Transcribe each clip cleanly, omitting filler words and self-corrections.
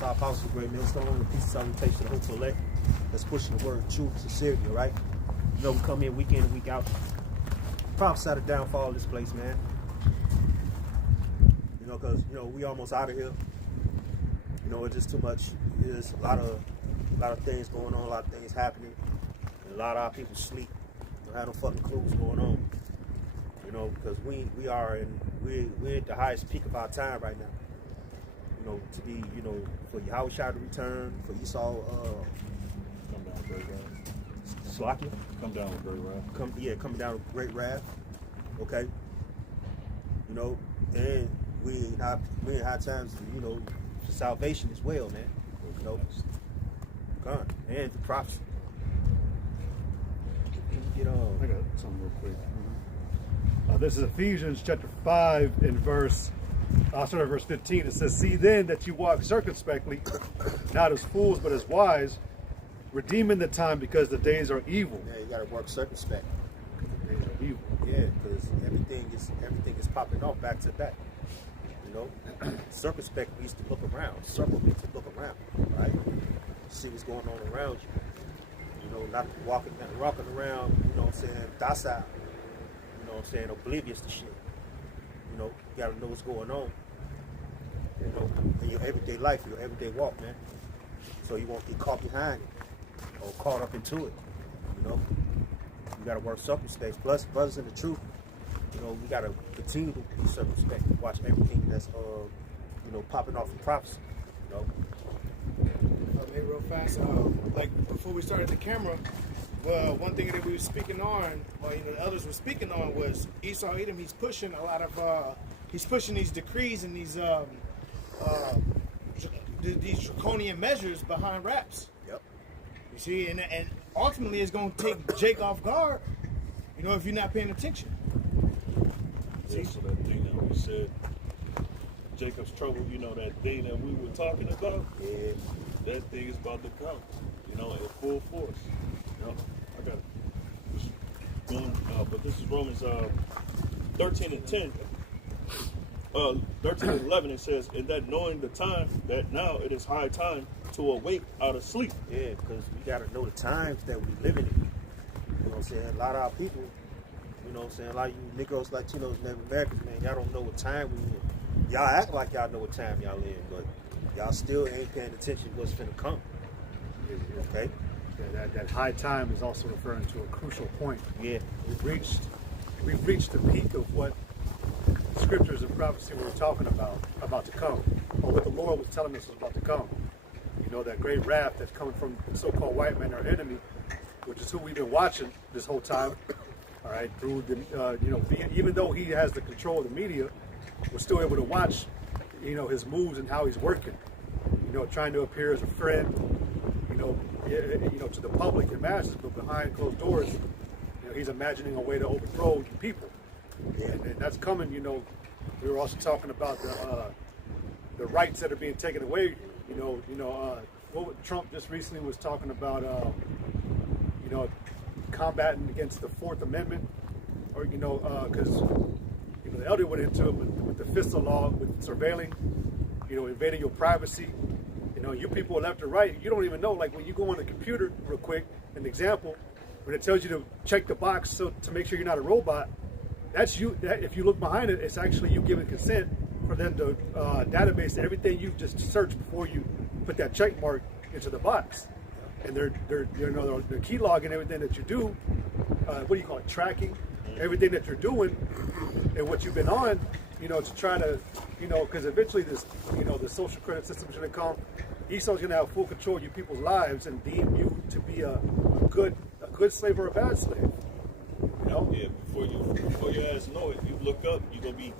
Star Apostles of Great Millstone, and peace and salutation to the hopeful elect that's pushing the word of truth, sincerity, all right? You know, we come in week in and week out. Prophesy the downfall of this place, man. You know, because, you know, we almost out of here. You know, it's just too much. There's a lot of things going on, a lot of things happening. And a lot of our people sleep. Don't have no fucking clue what's going on. You know, because we're at the highest peak of our time right now. You know, to be, you know, for Yahweh Shai to return, for Esau, come down with great wrath. Slakia, Come down with great wrath. coming down with great wrath. Okay. You know, and we in high times, you know, for salvation as well, man. You know, God, and the prophecy. I got something real quick. This is Ephesians chapter 5 and verse 15. It says, "See then that you walk circumspectly, not as fools, but as wise, redeeming the time because the days are evil." Yeah, you gotta work circumspect. The days are evil. Yeah, because everything is popping off back to back. You know, circumspect means to look around. Circle means to look around, right? See what's going on around you. You know, not walking around. You know what I'm saying? Docile. You know what I'm saying? Oblivious to shit. You know, you gotta know what's going on. You know, in your everyday life, your everyday walk, man. So you won't get caught behind it or caught up into it. You know, you gotta work circumspect. Plus, brothers in the truth, you know, we gotta continue to be circumspect. Watch everything that's you know, popping off in prophecy. You know. Hey, real fast. Like before we started the camera, well, one thing that we were speaking on, well, you know, the elders were speaking on was Esau Edom. He's pushing a lot of, he's pushing these decrees and these draconian measures behind raps. Yep. You see, and ultimately it's going to take Jake off guard. You know, if you're not paying attention. Yeah, so that thing that we said, Jacob's trouble, you know, that thing that we were talking about, Yeah. that thing is about to come, you know, in full force. You know, I got it. But this is Romans 13 and 10. 13 and 11, it says, "And that knowing the time, that now it is high time to awake out of sleep." Yeah, because we gotta know the times that we living in. You know what I'm saying? A lot of our people, you know what I'm saying? A lot of you Negroes, Latinos, Native Americans, man, y'all don't know what time we in. Y'all act like y'all know what time y'all in, but y'all still ain't paying attention to what's finna come. Okay? Yeah, that high time is also referring to a crucial point. Yeah. We've reached the peak of what scriptures and prophecy were talking about to come, or what the Lord was telling us was about to come. You know, that great wrath that's coming from the so-called white man, our enemy, which is who we've been watching this whole time. All right, through the you know, even though he has the control of the media, we're still able to watch, you know, his moves and how he's working. You know, trying to appear as a friend, you know, to the public and masses, but behind closed doors, you know, he's imagining a way to overthrow the people. And that's coming. You know, we were also talking about the rights that are being taken away. What Trump just recently was talking about, you know, combating against the Fourth Amendment, or because you know, the elder went into it with the FISA law, with surveilling, you know, invading your privacy. You know, you people left or right, you don't even know. Like when you go on the computer, real quick, an example, when it tells you to check the box so to make sure you're not a robot, that's you. That if you look behind it, it's actually you giving consent for them to database everything you've just searched before you put that check mark into the box. And they're key logging everything that you do. What do you call it? Tracking everything that you're doing and what you've been on. You know, to try to, you know, because eventually this, you know, the social credit system is going to come. Esau's going to have full control of you people's lives and deem you to be a good slave or a bad slave. You know? Yeah. Before your ass know it, you look up, you're gonna be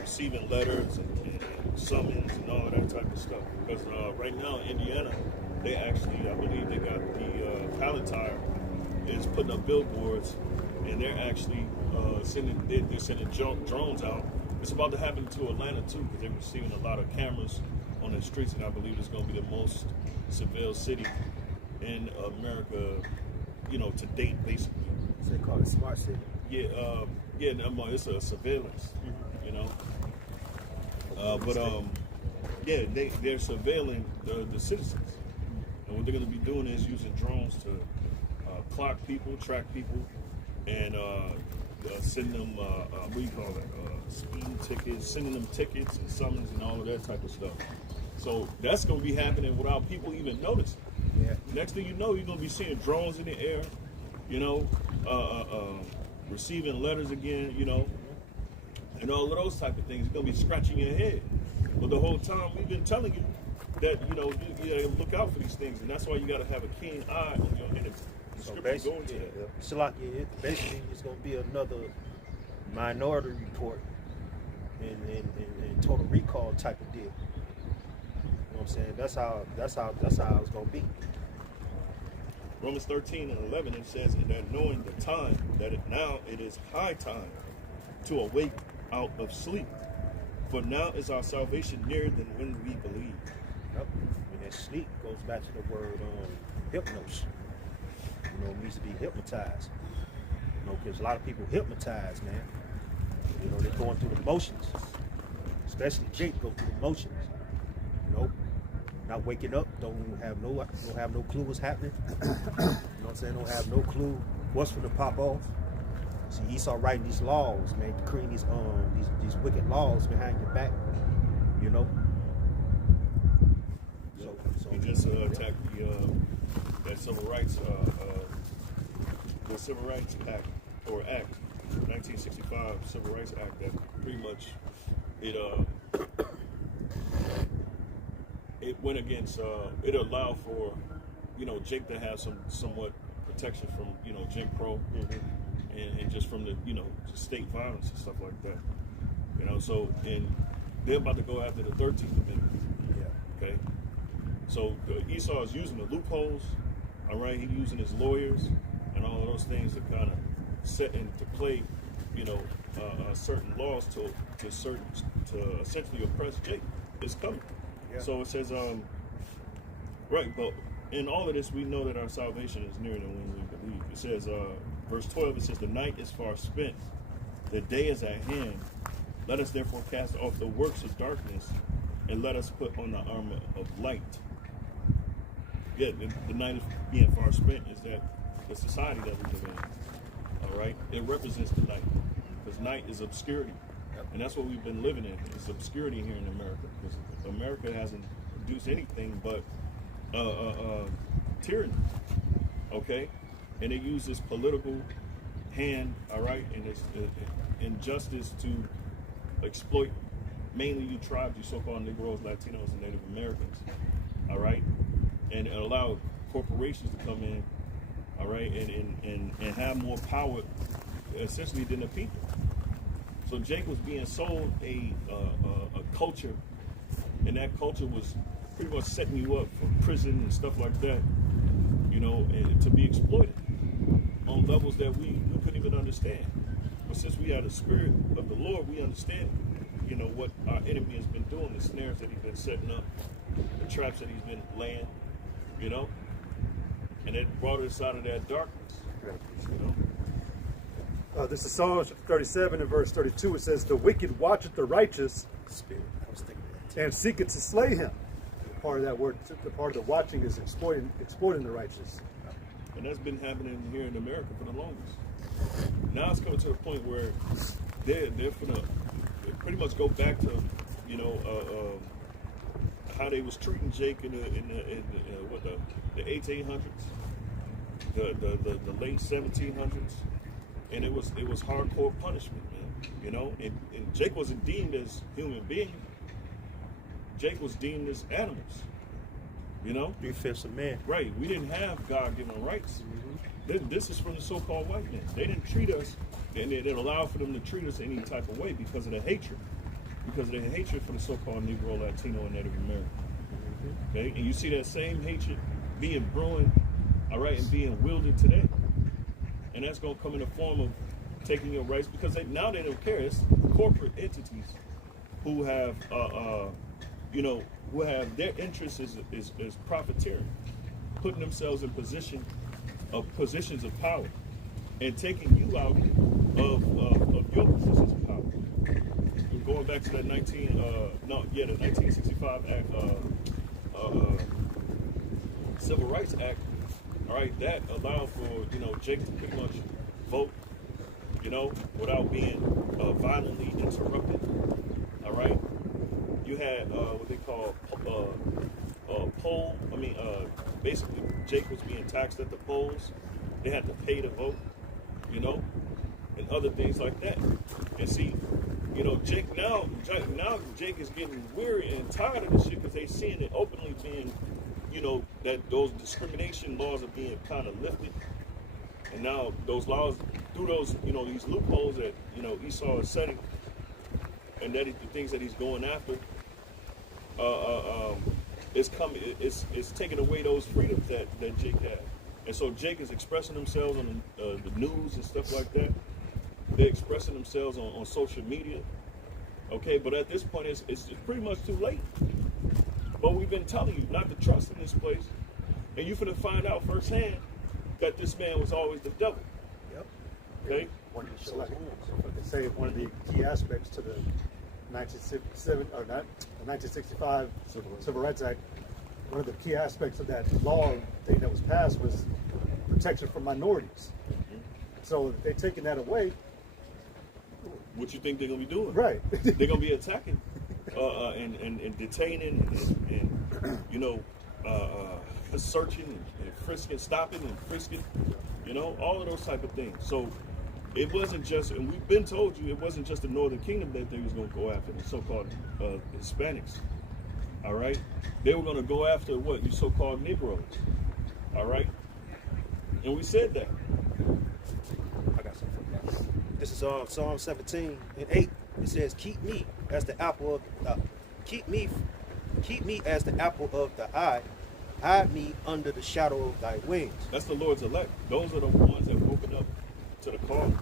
receiving letters and summons and all that type of stuff. Because right now in Indiana, they actually, I believe they got the Palatine is putting up billboards, and they're actually sending drones out. It's about to happen to Atlanta too, because they're receiving a lot of cameras on the streets, and I believe it's going to be the most surveilled city in America, you know, to date, basically. So they call it smart city. Yeah, it's a surveillance, you know. Yeah, they're surveilling the citizens, and what they're going to be doing is using drones to clock people, track people, and send them what do you call it? Speeding tickets, sending them tickets and summons and all of that type of stuff. So that's going to be happening without people even noticing. Yeah. Next thing you know, you're going to be seeing drones in the air, you know, receiving letters again, you know, and all of those type of things. You're going to be scratching your head. But the whole time we've been telling you that, you know, you got to look out for these things, and that's why you got to have a keen eye on your enemy. The So scripture going to basically, that. Salaki, basically it's going to be another minority report and total recall type of deal. You know what I'm saying? That's how it's going to be. Romans 13 and 11, it says, and that knowing the time, that now it is high time to awake out of sleep. For now is our salvation nearer than when we believe. Yep. And that sleep goes back to the word hypnos. You know, it needs to be hypnotized. You know, because a lot of people hypnotize, man. You know, they're going through the motions. Especially Jake go through the motions. You know, not waking up, don't have no clue what's happening. You know what I'm saying? Don't have no clue what's going to pop off. See, Esau writing these laws, man, decreeing these wicked laws behind your back. You know. So He just attacked that civil rights, the Civil Rights Act, or Act, 1965 Civil Rights Act, that pretty much it went against, it allowed for, you know, Jake to have somewhat protection from, you know, Jim Crow, and just from the, you know, just state violence and stuff like that. You know, so, and they're about to go after the 13th Amendment. yeah. Okay, so Esau is using the loopholes. All right, he's using his lawyers and all of those things to kind of set into play, you know, certain laws to essentially oppress Jake. It's coming. Yeah. So it says, right, but in all of this, we know that our salvation is nearer than when we believe. It says, verse 12, it says, the night is far spent, the day is at hand. Let us therefore cast off the works of darkness, and let us put on the armor of light. Yeah, the night is being far spent is that the society that we live in, all right, it represents the night, because night is obscurity. And that's what we've been living in, is obscurity here in America, because America hasn't produced anything but tyranny, okay? And they use this political hand, all right, and this injustice to exploit mainly you tribes, you so-called Negroes, Latinos, and Native Americans, all right? And allow corporations to come in, all right, and have more power, essentially, than the people. So Jake was being sold a culture, and that culture was pretty much setting you up for prison and stuff like that, you know, and to be exploited on levels that we couldn't even understand. But since we have the spirit of the Lord, we understand, you know, what our enemy has been doing, the snares that he's been setting up, the traps that he's been laying, you know, and it brought us out of that darkness, you know. This is Psalms 37 and verse 32. It says, the wicked watcheth the righteous Spirit. I was thinking that. and seeketh to slay him. Part of that word, the part of the watching is exploiting the righteous. And that's been happening here in America for the longest. Now it's coming to the point where they're gonna pretty much go back to, you know, how they was treating Jake in the 1800s, the late 1700s, and it was hardcore punishment, man. You know, and Jake wasn't deemed as human being. Jake was deemed as animals. You know, 3/5 of man. right? We didn't have God-given rights. This is from the so-called white man. They didn't treat us, and it allowed for them to treat us any type of way because of the hatred. Because of the hatred for the so-called Negro, Latino, and Native American. Okay, and you see that same hatred being brewing, all right, and being wielded today. And that's going to come in the form of taking your rights, because now they don't care. It's corporate entities who have, you know, who have their interests is profiteering, putting themselves in positions of power, and taking you out of your positions of power. going back to that 1965 Act, Civil Rights Act. All right, that allowed for Jake to pretty much vote, without being violently interrupted. All right, you had what they call poll. Basically, Jake was being taxed at the polls. They had to pay to vote, and other things like that. And see, Jake now Jake is getting weary and tired of this shit because they seeing it openly being, that those discrimination laws are being kind of lifted, and now those laws through those these loopholes that Esau is setting, and that the things that he's going after, it's taking away those freedoms that Jake had. And so Jake is expressing themselves on the news and stuff like that. They're expressing themselves on social media. Okay, but at this point, it's pretty much too late. But we've been telling you not to trust in this place. And you're finna find out firsthand that this man was always the devil. Yep. Okay? One of the key aspects to the 1965 Civil Rights Act, one of the key aspects of that law thing that was passed was protection for minorities. So if they're taking that away, what you think they're gonna be doing? right? They're gonna be attacking and detaining and searching and frisking, stopping and frisking, all of those type of things. So it wasn't just, and we've been told you, it wasn't just the Northern Kingdom that they was going to go after, the so-called Hispanics. All right, they were going to go after what, you so-called Negroes. All right, and we said that. I got something. This is Psalm 17 and 8. It says, "Keep me as the apple of keep me as the apple of the eye. Hide me under the shadow of thy wings." That's the Lord's elect. Those are the ones that woken up to the call.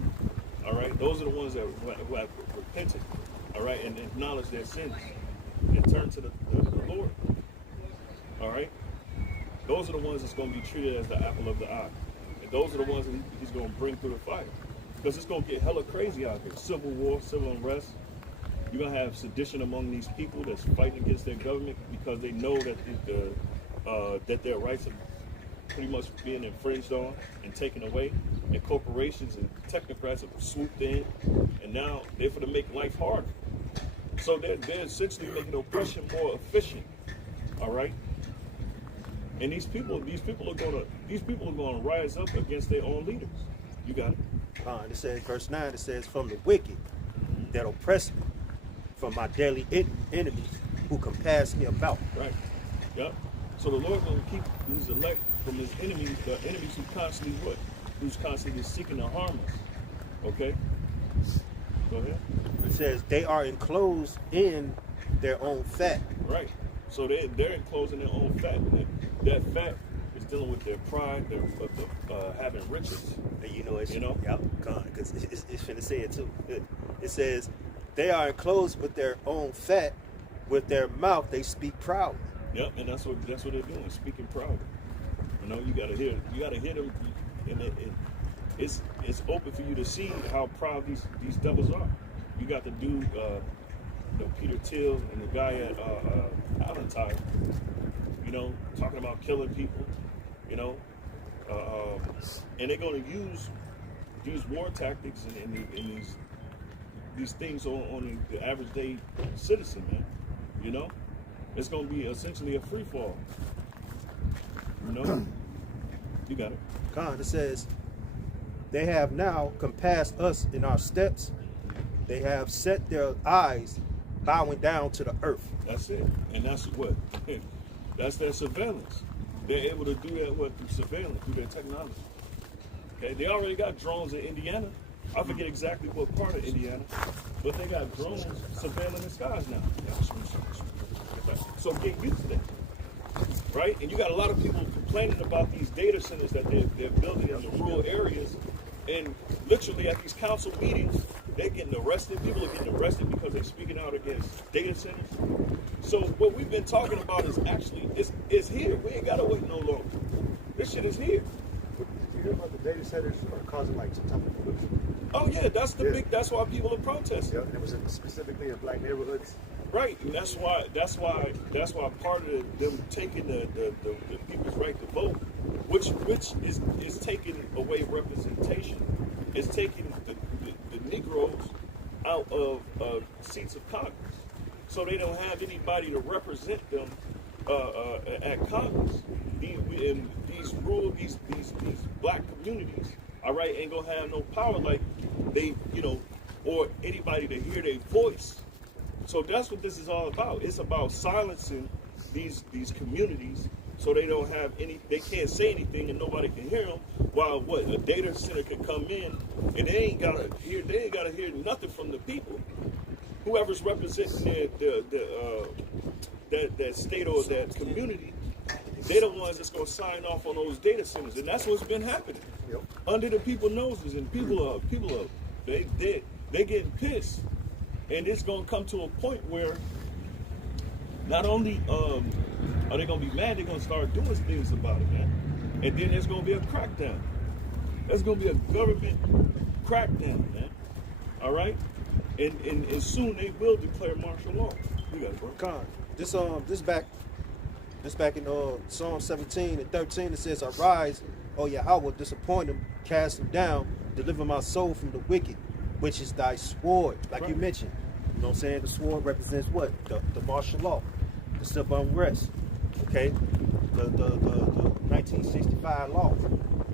All right, those are the ones that who have repented. All right, and acknowledged their sins and turned to the Lord. All right, those are the ones that's going to be treated as the apple of the eye, and those are the ones that he's going to bring through the fire, because it's going to get hella crazy out here. Civil war, civil unrest. You're going to have sedition among these people that's fighting against their government because they know that that their rights are pretty much being infringed on and taken away, and corporations and technocrats have swooped in, and now they're going to make life harder. So they're essentially making oppression more efficient. All right, and these people are going to rise up against their own leaders. You got it. It says, verse 9, it says, "From the wicked that oppress me, from my daily enemies who compass me about." Right. Yep. So the Lord going to keep his elect from his enemies, the enemies who's constantly seeking to harm us. Okay? Go ahead. It says, "They are enclosed in their own fat." Right. So they're enclosed in their own fat. And that fat is dealing with their pride, their having riches. And it's, yep, because it's finna say it too. It says, "They are enclosed with their own fat, with their mouth they speak proudly." Yep, and that's what they're doing, speaking proudly. You gotta hear them, and it's open for you to see how proud these devils are. You got the dude, Peter Thiel, and the guy at Palantir, talking about killing people, and they're going to use war tactics and these things on the average day citizen, man. It's going to be essentially a free fall. You got it. It says, "They have now compassed us in our steps. They have set their eyes bowing down to the earth." That's it. And that's what? That's their surveillance. They're able to do that through surveillance, through their technology. Okay, they already got drones in Indiana. I forget exactly what part of Indiana, but they got drones surveilling the skies now. So get used to that. Right? And you got a lot of people complaining about these data centers that they're building in the rural areas, and literally at these council meetings, they're getting arrested. People are getting arrested because they're speaking out against data centers. So what we've been talking about is actually, it's here. We ain't got to wait no longer. This shit is here. Did you hear about the data centers are causing like some type of pollution? Oh yeah, that's the Yeah. big. That's why people are protesting. Yeah, and it was specifically in black neighborhoods. Right, and that's why part of them taking the people's right to vote, which is taking away representation, is taking the Negroes out of seats of Congress, so they don't have anybody to represent them at Congress. These black communities, all right, ain't gonna have no power like they, or anybody to hear their voice. So that's what this is all about. It's about silencing these communities so they don't have they can't say anything and nobody can hear them. While a data center can come in and they ain't gotta hear nothing from the people. Whoever's representing that state or that community, they're the ones that's gonna sign off on those data centers, and that's what's been happening under the people's noses. And people they getting pissed. And it's going to come to a point where not only are they going to be mad, they're going to start doing things about it, man. And then there's going to be a crackdown. There's going to be a government crackdown, man. All right? And soon they will declare martial law. You got it, bro. Con, this back in Psalm 17 and 13, it says, "Arise, O Yahweh, disappoint them, cast them down, deliver my soul from the wicked, which is thy sword," like you mentioned. You know what I'm saying? The sword represents what? The martial law, the civil unrest. Okay? The 1965 law,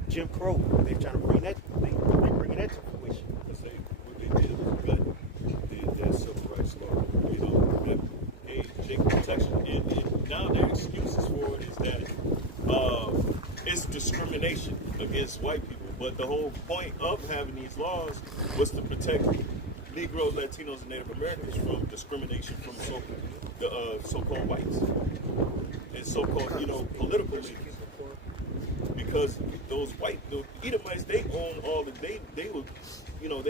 Jim Crow. They're trying to bring that. They're bringing that to fruition. Let's say what they did was gut that civil rights law. That gave Jake protection. And now their excuses for it is that it's discrimination against white people. But the whole point of having these laws was to protect Negroes, Latinos, and Native Americans from discrimination from so-called whites and so-called, political leaders. Because those the Edomites, they own all they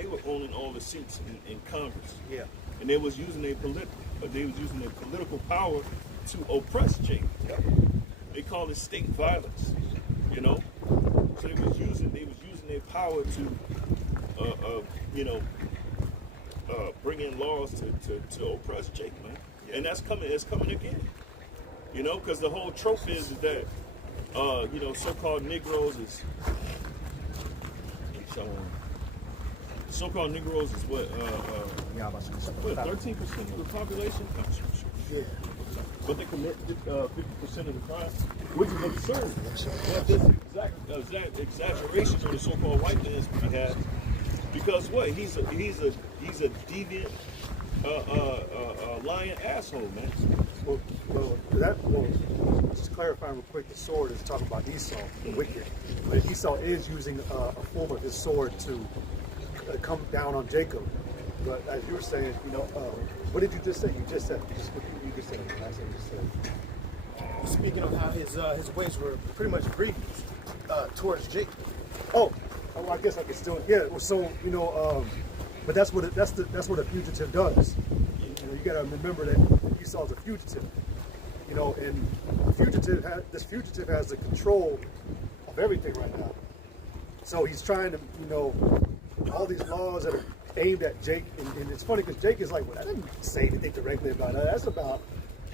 were owning all the seats in Congress. Yeah. And they was using their political power to oppress Jacob. Yep. They call it state violence. So they was using their power to bring in laws to oppress Jake, man. Yeah. And it's coming again. Because the whole trope is that so-called Negroes is what 13% of the population? Yeah. But they commit 50% of the crime, which is absurd. But this exact exaggeration of the so-called white man's we have, because what he's a deviant, lying asshole, man. Just to clarify real quick, the sword is talking about Esau, the wicked. But Esau is using a form of his sword to come down on Jacob. But as you were saying, what did you just say? You just said what you just said. The last thing you just said. Speaking of how his ways were pretty much grievous towards Jacob. Oh, I guess I could still. Yeah. So but that's what a fugitive does. You got to remember that Esau's a fugitive. And this fugitive has the control of everything right now. So he's trying to, all these laws that are aimed at Jake, and it's funny because Jake is like, well, I didn't say anything directly about that. That's about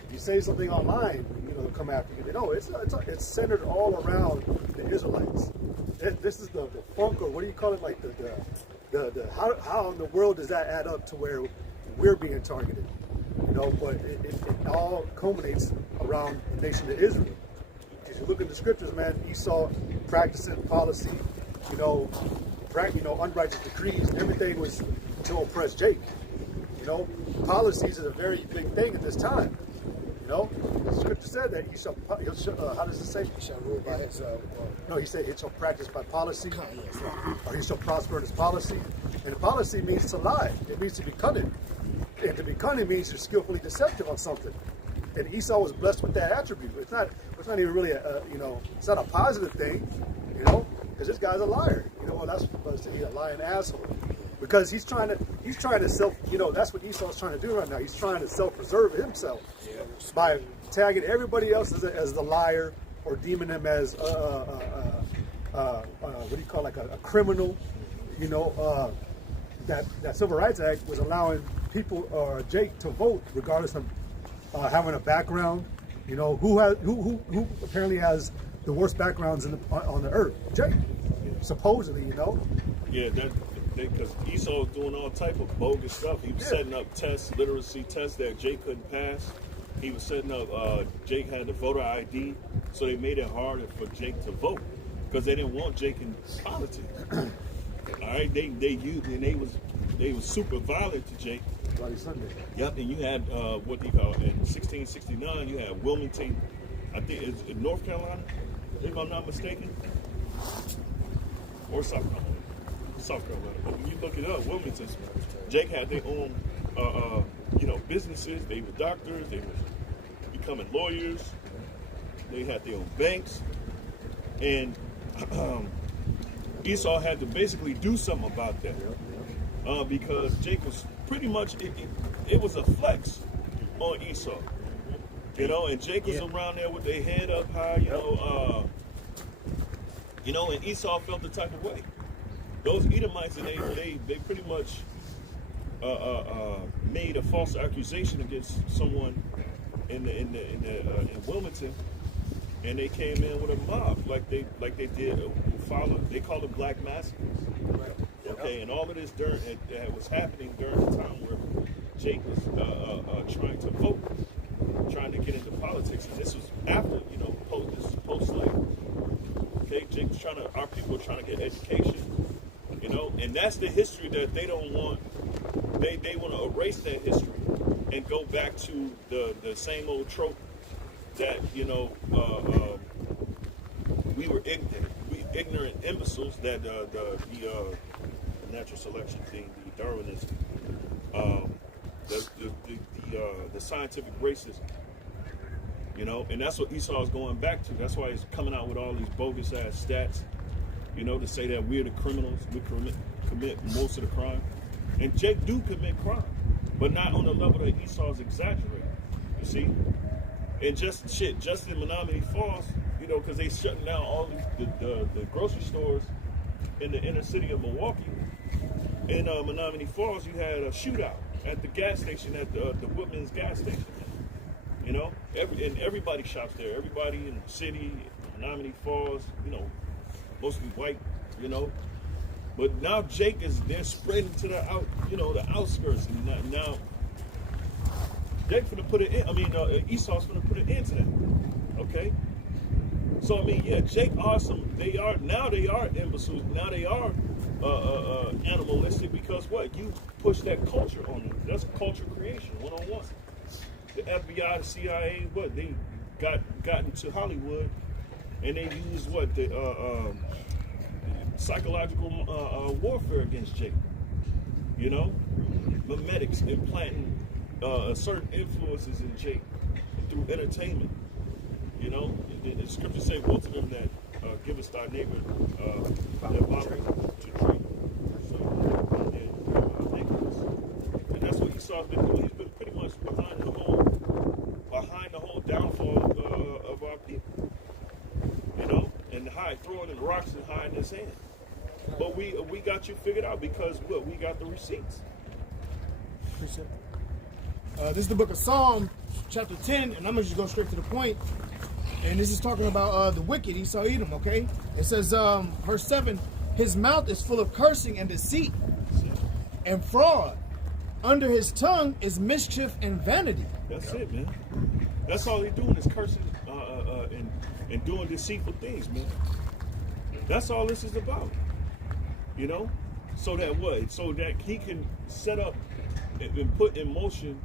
if you say something online, they'll come after you. It's centered all around the Israelites. This is the funk, or what do you call it? Like the how in the world does that add up to where we're being targeted? But it all culminates around the nation of Israel. If you look at the scriptures, man, Esau practicing policy, unrighteous decrees, everything was to oppress Jake. Policies is a very big thing at this time. The scripture said that he shall how does it say? He shall rule by his No, he said he shall practice by policy, yes, right. or he shall prosper in his policy. And policy means to lie. It means to be cunning. And to be cunning means you're skillfully deceptive on something. And Esau was blessed with that attribute. It's not even really it's not a positive thing, because this guy's a liar. That's he's a lying asshole. Because he's trying to self, that's what Esau's trying to do right now. He's trying to self-preserve himself by tagging everybody else as the liar, or deeming him as what do you call, like a criminal, that Civil Rights Act was allowing people, Jake, to vote regardless of having a background. You know, who apparently has the worst backgrounds on the earth? Jake, supposedly, you know. Yeah, because Esau was doing all type of bogus stuff. He was setting up tests, literacy tests that Jake couldn't pass. He was setting up, Jake had the voter ID, so they made it harder for Jake to vote because they didn't want Jake in politics. All right, they used, and they was super violent to Jake. Bloody Sunday. Yep, and you had what do you call it? In 1669, you had Wilmington, I think it's in North Carolina, if I'm not mistaken, or South Carolina. South Carolina. But when you look it up, Wilmington, Jake had their own, businesses. They were doctors. They were becoming lawyers. They had their own banks, and Esau had to basically do something about that because Jake was pretty much it was a flex on Esau, you know, and Jake was around there with their head up high, and Esau felt the type of way. Those Edomites, and they pretty much made a false accusation against someone in Wilmington, and they came in with a mob like they did follow. They called it Black Massacre. Okay, and all of this was happening during the time where Jake was trying to vote, trying to get into politics, and this was after post slavery. Okay, Jake was our people were trying to get education. You know, and that's the history that they don't want. They want to erase that history and go back to the same old trope that we were ignorant imbeciles that the natural selection thing, the Darwinism, the scientific racism. You know, and that's what Esau is going back to. That's why he's coming out with all these bogus ass stats. You know, to say that we're the criminals, we commit most of the crime. And Jake do commit crime, but not on the level that Esau's exaggerating. You see? And just in Menominee Falls, you know, because they shutting down all the grocery stores in the inner city of Milwaukee. In Menominee Falls, you had a shootout at the gas station, at the Woodman's gas station. You know? Everybody shops there. Everybody in the city, Menominee Falls, you know, mostly white, you know, but now Jake is then spreading to the outskirts, and now Jake's gonna put it in. I mean, Esau's gonna put it into that. Okay, so I mean, yeah, Jake are They are imbeciles. Now they are animalistic because what you push that culture on them. That's culture creation 101. The FBI, the CIA, what they got into Hollywood. And they use the psychological warfare against Jake. You know, memetics implanting certain influences in Jake through entertainment. You know, the scripture says, "Go to them that give us thy neighbor that bottle to drink." So, and that's what Esau's been doing. He's been pretty much behind the whole downfall of our people. You know, and throwing in rocks and hiding his hand. But we got you figured out because what? We got the receipts. This is the book of Psalm, chapter 10, and I'm going to just go straight to the point. And this is talking about the wicked, Esau Edom, okay? It says, verse 7, his mouth is full of cursing and deceit and fraud. Under his tongue is mischief and vanity. That's it, man. That's all they're doing is cursing and doing deceitful things, man. That's all this is about. You know? So that what? So that he can set up and put in motion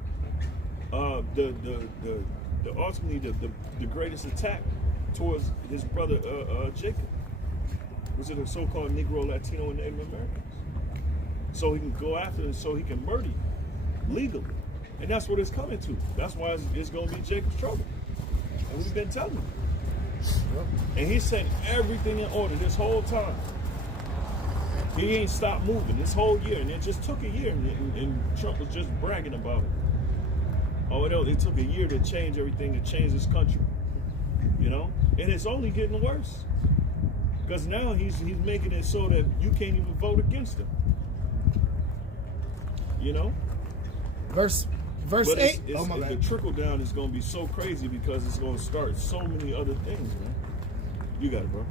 ultimately the greatest attack towards his brother Jacob. Was it a so-called Negro, Latino, and Native Americans? So he can go after them, so he can murder you legally. And that's what it's coming to. That's why it's going to be Jacob's trouble. And we've been telling him. And he set everything in order this whole time. He ain't stopped moving this whole year. And it just took a year. And Trump was just bragging about it. Oh, it took a year to change everything, to change this country. You know? And it's only getting worse. Because now he's making it so that you can't even vote against him. You know? Verse But 8. Oh my the bad. trickle down is going to be so crazy because it's going to start so many other things, man. You got it, bro.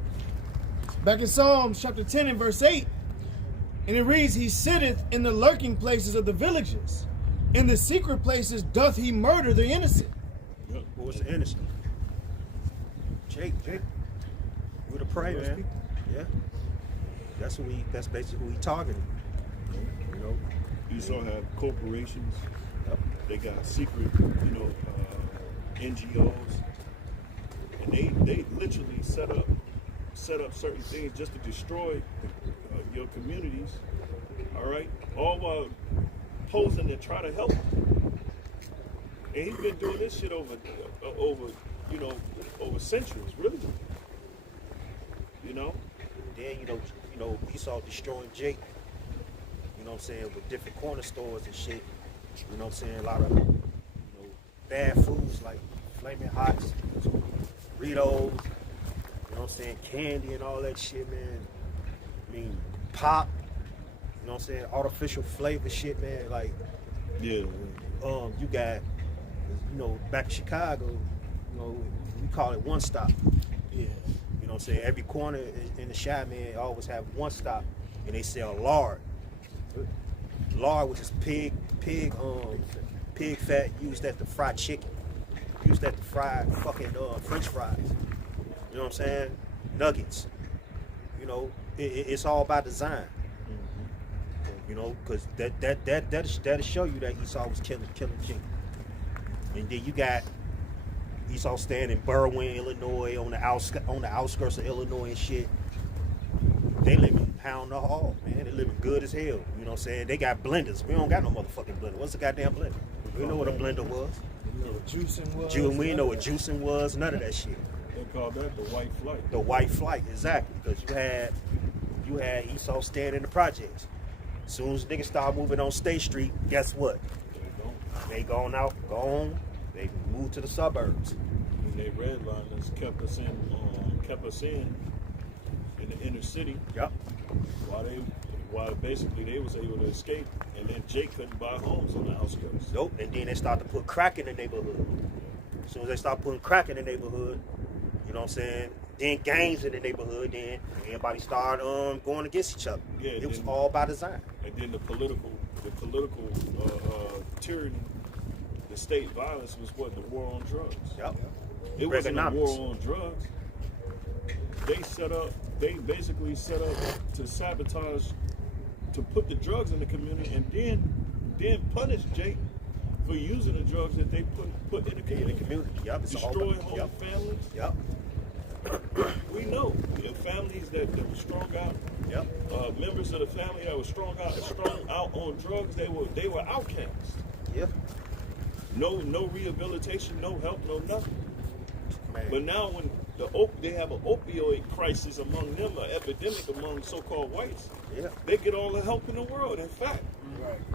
Back in Psalms chapter 10 and verse 8. And it reads, He sitteth in the lurking places of the villages. In the secret places doth he murder the innocent. Yep. Who was the innocent? Jake. We're the prey, man. Yeah. That's basically who he targeted. You know? Esau had corporations. Yep. They got secret, NGOs, and they literally set up certain things just to destroy your communities. All right, all while posing to try to help. And he's been doing this shit over centuries, really. You know. Then you know Esau destroying Jake. You know what I'm saying, with different corner stores and shit. You know what I'm saying, a lot of bad foods like Flaming Hots, Doritos. You know what I'm saying, candy and all that shit, man. I mean, pop. You know what I'm saying, artificial flavor shit, man. Like, Yeah. you got, back in Chicago, we call it One Stop. Yeah. You know what I'm saying? Every corner in the Chi, man, always have One Stop, and they sell lard. Lard, which is pig fat, used at the fried chicken, used at the fried fucking French fries. You know what I'm saying? Nuggets. It's all by design. Because that'll show you that Esau was killing Jake. And then you got Esau staying in Berwyn, Illinois, on the outskirts of Illinois and shit. They living pound the hall, man. They living good as hell. You know what I'm saying? They got blenders. We don't got no motherfucking blender. What's a goddamn blender? We know what a blender was. You know what juicing was. We didn't know what juicing was. None of that shit. They call that the white flight. The white flight, exactly. Because you had Esau staying in the projects. As soon as niggas start moving on State Street, guess what? They gone out, gone. They moved to the suburbs. And they redlined us, kept us in the inner city. Yep. While basically they was able to escape, and then Jake couldn't buy homes on the outskirts. Nope. And then they start to put crack in the neighborhood. As soon as they start putting crack in the neighborhood, you know what I'm saying? Then gangs in the neighborhood, then everybody started going against each other. Yeah, it was then- all by design. And then the political tyranny, the state violence was what? The war on drugs. Yep. It wasn't a Reaganomics. war on drugs. They basically set up to sabotage, to put the drugs in the community, and then punish Jake for using the drugs that they put in the In community. the community. Yep. It's all Destroy about- whole yep. families. Yep. We know the families that were strung out. Yep. Members of the family that were strung out on drugs, they were outcasts. Yep. No rehabilitation, no help, no nothing. Man. But now when they have an opioid crisis among them, an epidemic among so-called whites, Yeah. they get all the help in the world. In fact, Right.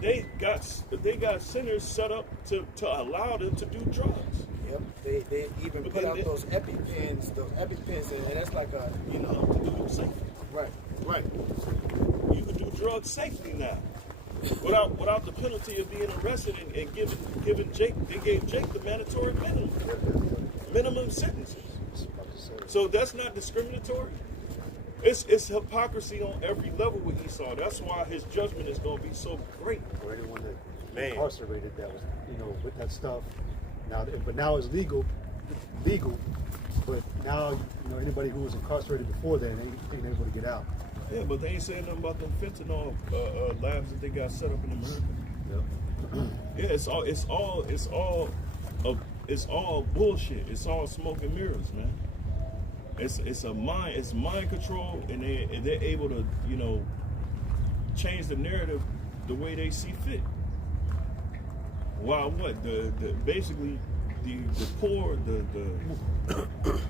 they got centers set up to allow them to do drugs. Yep. They even But put then out they- those EpiPens, and that's like a, To do them safely. Right. You can do drugs safely now, without the penalty of being arrested and giving Jake. They gave Jake the mandatory minimum sentences. So that's not discriminatory. It's hypocrisy on every level with Esau. That's why his judgment is going to be so great. For anyone that Man. incarcerated that was, with that stuff. Now it's legal, but now, anybody who was incarcerated before then ain't able to get out. Yeah, but they ain't saying nothing about them fentanyl labs that they got set up in America. Yep. Yeah, it's all bullshit. It's all smoke and mirrors, man. It's mind control, and they're able to change the narrative the way they see fit. While what basically the poor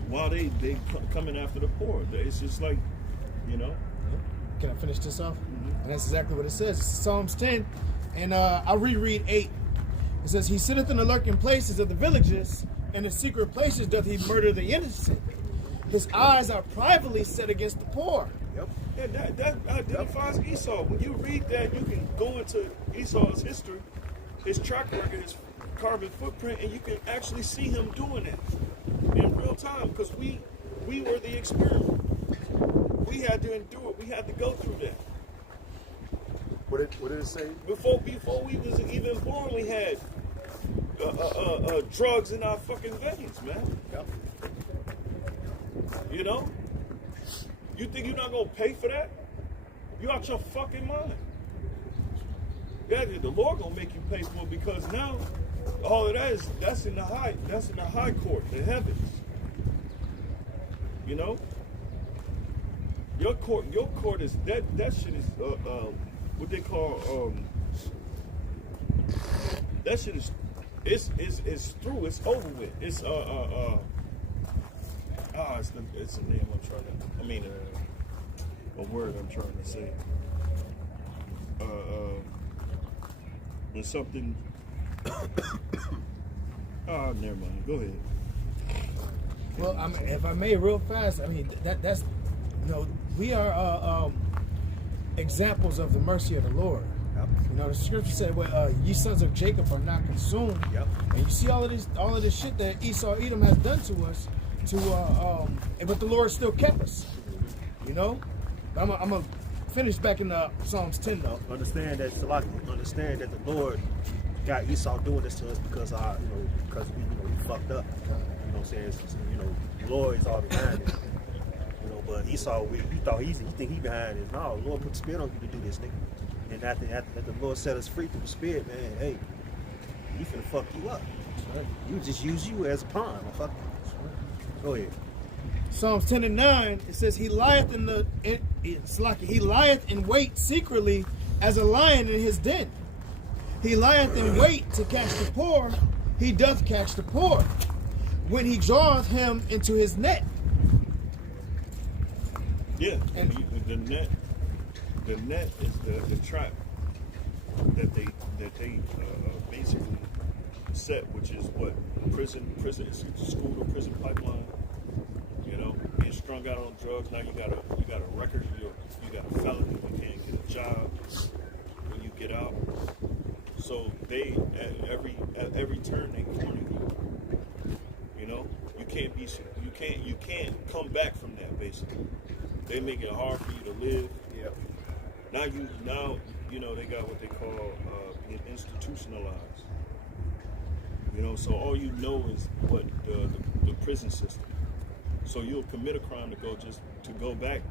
while they coming after the poor, it's just like Can I finish this off? And that's exactly what it says. It's Psalms 10, and I'll reread 8. It says, He sitteth in the lurking places of the villages, and in secret places doth he murder the innocent. His eyes are privately set against the poor. Yep. Yeah, that identifies Esau. When you read that, you can go into Esau's history, his track record, his carbon footprint, and you can actually see him doing that in real time because we were the experiment. We had to endure it. We had to go through that. What did it say? Before we was even born, we had drugs in our fucking veins, man. Yep. You know? You think you're not gonna pay for that? You out your fucking mind. Yeah, the Lord gonna make you pay for it because now all of that's in the high court, the heavens. You know? Your court is that shit is what they call that shit is it's through, it's over with. It's it's the name I'm trying to a word I'm trying to say. When something never mind. Go ahead. Well, I mean, if I may, real fast, I mean that's we are examples of the mercy of the Lord. Yep. You know, the scripture said, "Well, ye sons of Jacob are not consumed." Yep. And you see all of this shit that Esau Edom has done to us, but the Lord still kept us. You know, I'm gonna finish back in Psalms 10 though. Understand that the Lord got Esau doing this to us because we fucked up. You know what I'm saying? The Lord is all behind it. But Esau, he thought he think he behind it. No, the Lord put the spirit on you to do this, nigga. And after the Lord set us free through the spirit, man, hey, he finna fuck you up. Right. You just use you as a pawn. Fuck you. Go ahead. Psalms 10:9, it says, He lieth in wait secretly as a lion in his den. He lieth in wait to catch the poor. He doth catch the poor when he draweth him into his net. Yeah, and the net is the trap that they basically set, which is what prison, school to prison pipeline. You know, being strung out on drugs. Now you got a record. You got a felony. You can't get a job when you get out. So they at every turn they corner you. You know, you can't come back from that. Basically, they make it hard for you to live. Yeah. Now they got what they call being institutionalized. You know, so all you know is what the prison system. So you'll commit a crime to go back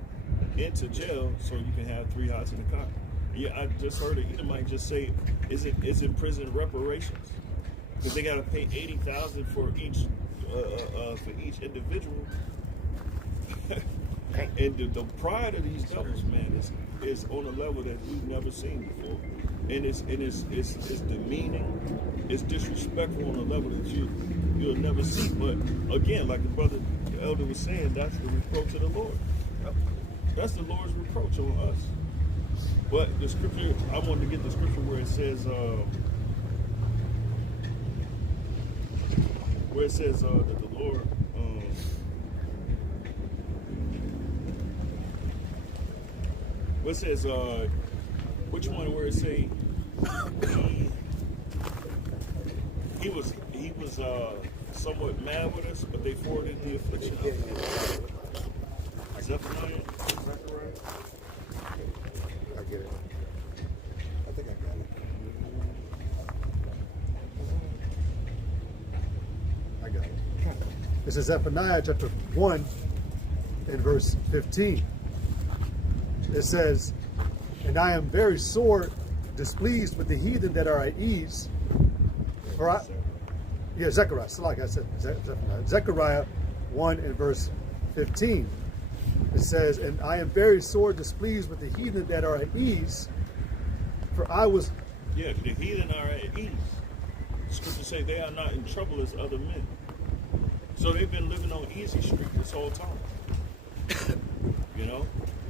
into jail so you can have 3 hots in the car. Yeah, I just heard an Edomite just say, is it prison reparations? Because they got to pay $80,000 for each individual. And the pride of these devils, man, is on a level that we've never seen before. And it's demeaning, it's disrespectful on a level that you'll never see. But again, like the elder was saying, that's the reproach of the Lord. That's the Lord's reproach on us. But the scripture, I wanted to get the scripture where it says that the Lord what says which one where it say he was somewhat mad with us, but they forwarded the affliction. Zephaniah. I get it. I think I got it. I got it. This is Zephaniah chapter 1 and verse 15. It says, "And I am very sore displeased with the heathen that are at ease." Zechariah. So like I said, Zechariah 1 and verse 15. It says, "And I am very sore displeased with the heathen that are at ease, for I was..." Yeah, the heathen are at ease. The scriptures say they are not in trouble as other men. So they've been living on easy street this whole time. You know?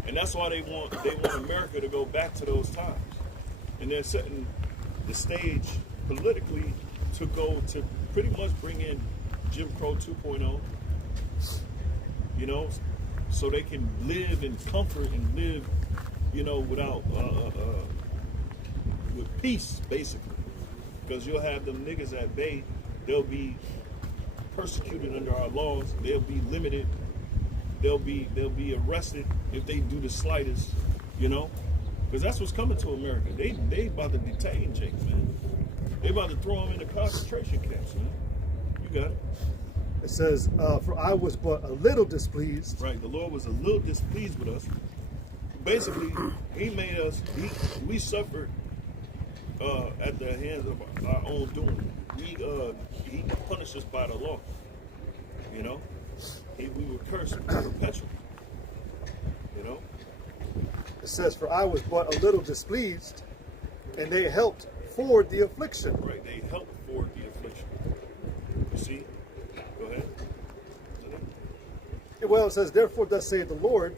And that's why they want America to go back to those times. And they're setting the stage politically to go to pretty much bring in Jim Crow 2.0. You know? So they can live in comfort and live, you know, without with peace, basically. Because you'll have them niggas at bay. They'll be persecuted under our laws. They'll be limited. They'll be arrested if they do the slightest, you know. Because that's what's coming to America. They about to detain Jake, man. They about to throw him in the concentration camps, man. You got it. It says, for I was but a little displeased. Right, the Lord was a little displeased with us. Basically, he made us, we suffered at the hands of our own doing. He punished us by the law. You know? We were cursed perpetually. You know? It says, for I was but a little displeased, and they helped forward the affliction. Right, they helped forward the affliction. You see? Go ahead. Well, it says, therefore thus saith the Lord,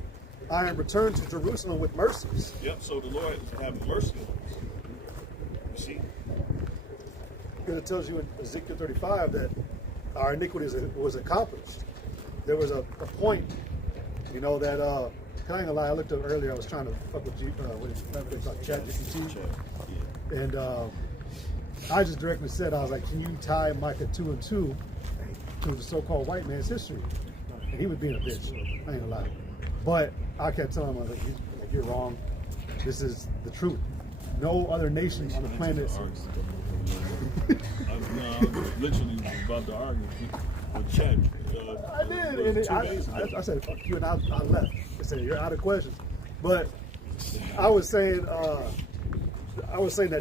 I am returned to Jerusalem with mercies. Yep, so the Lord have mercy on us. You see? Because it tells you in Ezekiel 35 that our iniquity was accomplished. There was a point, you know, that, kind of lie, I looked up earlier, I was trying to fuck with ChatGPT. And I just directly said, I was like, can you tie Micah 2 and 2 to the so-called white man's history? And he was being a bitch, I ain't gonna lie. But I kept telling him, I was like, you're wrong. This is the truth. No other nation on the planet. I'm literally about to argue with Chad. I did, and I said, fuck you, and I left. I said, you're out of questions. But I was saying that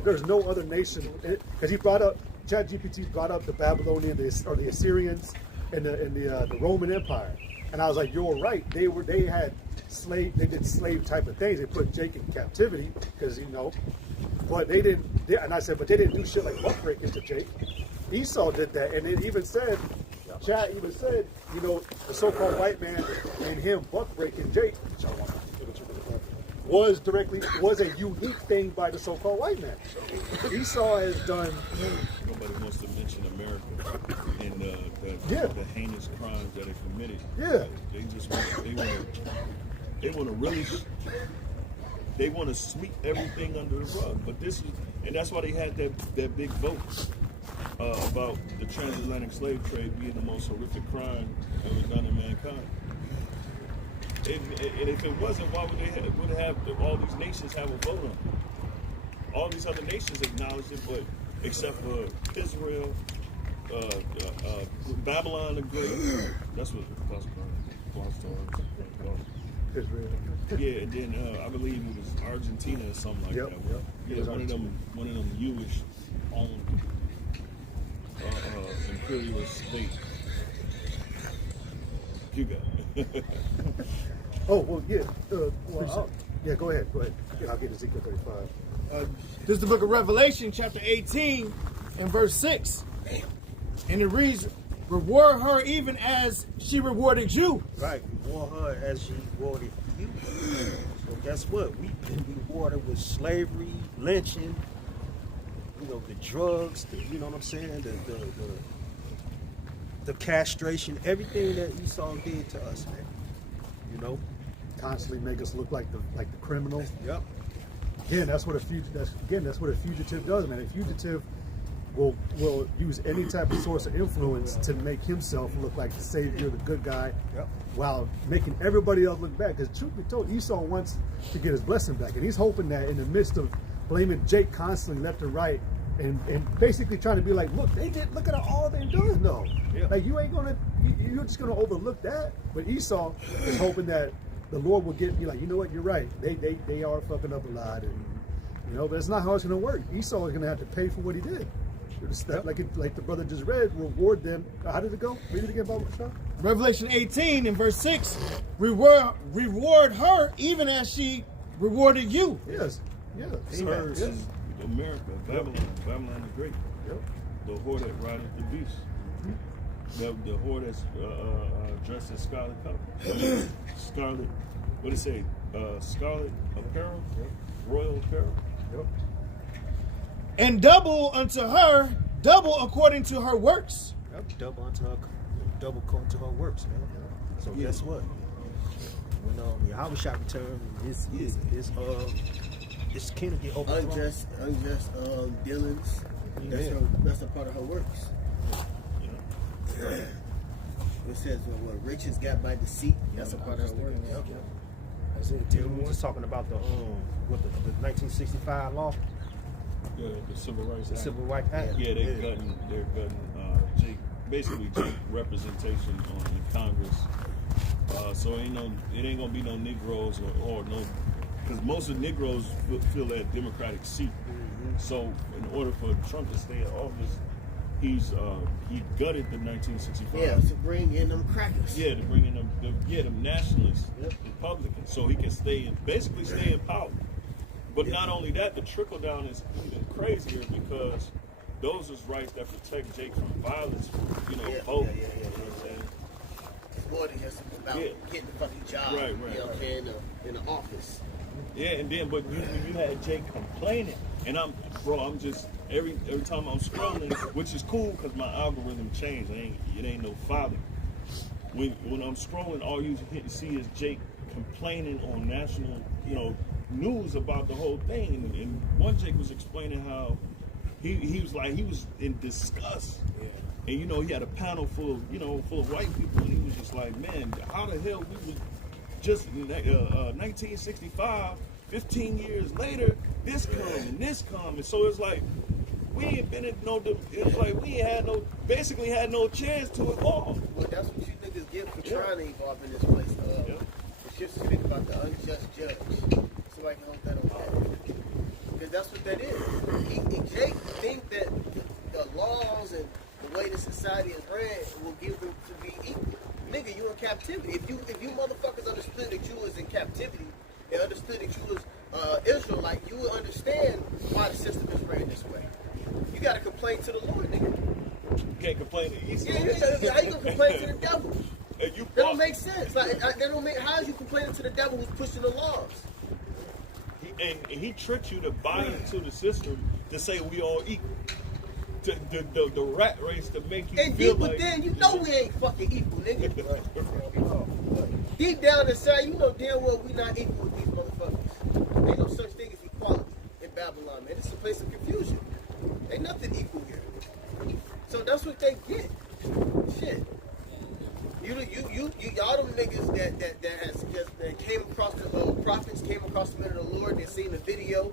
there's no other nation, because he brought up, ChatGPT brought up the Babylonian or the Assyrians and the Roman Empire, and I was like, you're right. They did slave type of things. They put Jake in captivity because but they didn't. And I said, but they didn't do shit like buck breaking to Jake. Esau did that, and it even said, Chad even said, the so-called white man and him buck breaking Jake was a unique thing by the so-called white man. Esau has done. Nobody wants to mention America and the heinous crimes that are committed. Yeah, they want to sweep everything under the rug. But that's why they had that big vote about the transatlantic slave trade being the most horrific crime ever done in mankind. And if it wasn't, why would have all these nations have a vote on it? All these other nations acknowledged it, but except for Israel, Babylon the Great. That's what it's called. Israel. Yeah, and then I believe it was Argentina or something like that. Yep. Yeah, one of them Jewish owned imperialist state. You got it. Oh, well, yeah. Yeah, go ahead. Yeah, I'll get Ezekiel 35. This is the book of Revelation, chapter 18, and verse 6. And it reads, reward her even as she rewarded you. Right, reward her as she rewarded you. So guess what? We've been rewarded with slavery, lynching, the drugs, you know what I'm saying? The castration, everything that Esau did to us, man. Constantly make us look like the criminal. Yep. Again, that's what a fugitive does, man. A fugitive will use any type of source of influence to make himself look like the savior, the good guy, while making everybody else look bad. Because truth be told, Esau wants to get his blessing back, and he's hoping that in the midst of blaming Jake constantly left and right, and basically trying to be like, look at all they're doing, though. Yeah. Like you're just gonna overlook that. But Esau is hoping that the Lord will be like, you know what, you're right. They are fucking up a lot, and but it's not how it's gonna work. Esau is gonna have to pay for what he did. Like the brother just read, reward them. How did it go? Read it again, Baba Shah. Revelation 18 and verse 6. Reward her even as she rewarded you. Yes. Yeah. Sirs, America, Babylon the Great. Yep. The whore that rideth the beast. The whore that's dressed in scarlet color. Scarlet, what did it say? Scarlet apparel? Yep. Royal apparel? Yep. And double unto her, double according to her works. Yep. Double according to her works, man. So guess what? When Yahushua returned, his It's kingdom get overthrown. unjust dealings. Yeah. That's a part of her works. You know? It says what riches got by deceit. That's a part of her works. That's it. Yeah, we were just talking about the 1965 law, Yeah, the Civil Rights the Act. Civil Rights Act. Yeah, they're gutting Jake, basically Jake representation on the Congress. So it ain't gonna be no Negroes or no, because most of the Negroes feel that Democratic seat. So in order for Trump to stay in office, he gutted the 1965. Yeah, to bring in them crackers. Yeah, to bring in them nationalists, Republicans, so he can basically stay in power. But not only that, the trickle down is even crazier because those is rights that protect Jake from violence, Yeah, voting. yeah. You know what I'm saying? It's more than just about getting the fucking job. Right, you know what I'm right. saying? In the office. Yeah, and then but you had Jake complaining, and I'm just every time I'm scrolling, which is cool because my algorithm changed. It ain't no folly. When I'm scrolling, all you see is Jake complaining on national news about the whole thing, and one Jake was explaining how he was in disgust. Yeah. And he had a panel full of white people, and he was just like, man, how the hell we was just 1965, 15 years later, this come, and so it's like we ain't been in it's like we ain't had no chance to evolve. Well, that's what you niggas get for trying to evolve in this place. It's just speak about the unjust judge. Somebody can hold that on that. Because that's what that is. Jake think that the laws and the way the society is ran will give them to be equal. Nigga, you in captivity. If you motherfuckers understood that you was in captivity and understood that you was Israelite, you would understand why the system is ran this way. You gotta complain to the Lord, nigga. You can't complain to Esau. Yeah, how you gonna complain to the devil? And you That don't make sense. Like, that don't make. How is you complaining to the devil who's pushing the laws? He tricked you to buy into the system to say we all equal. The rat race to make you And feel deep like within, you know we ain't fucking equal, nigga. Deep down inside, you know damn well we not equal with these motherfuckers. Ain't no such thing as equality in Babylon, man. It's a place of confusion. Ain't nothing equal here. So that's what they get. Shit. Y'all them niggas that came across the prophets, came across the men of the Lord, they seen the video,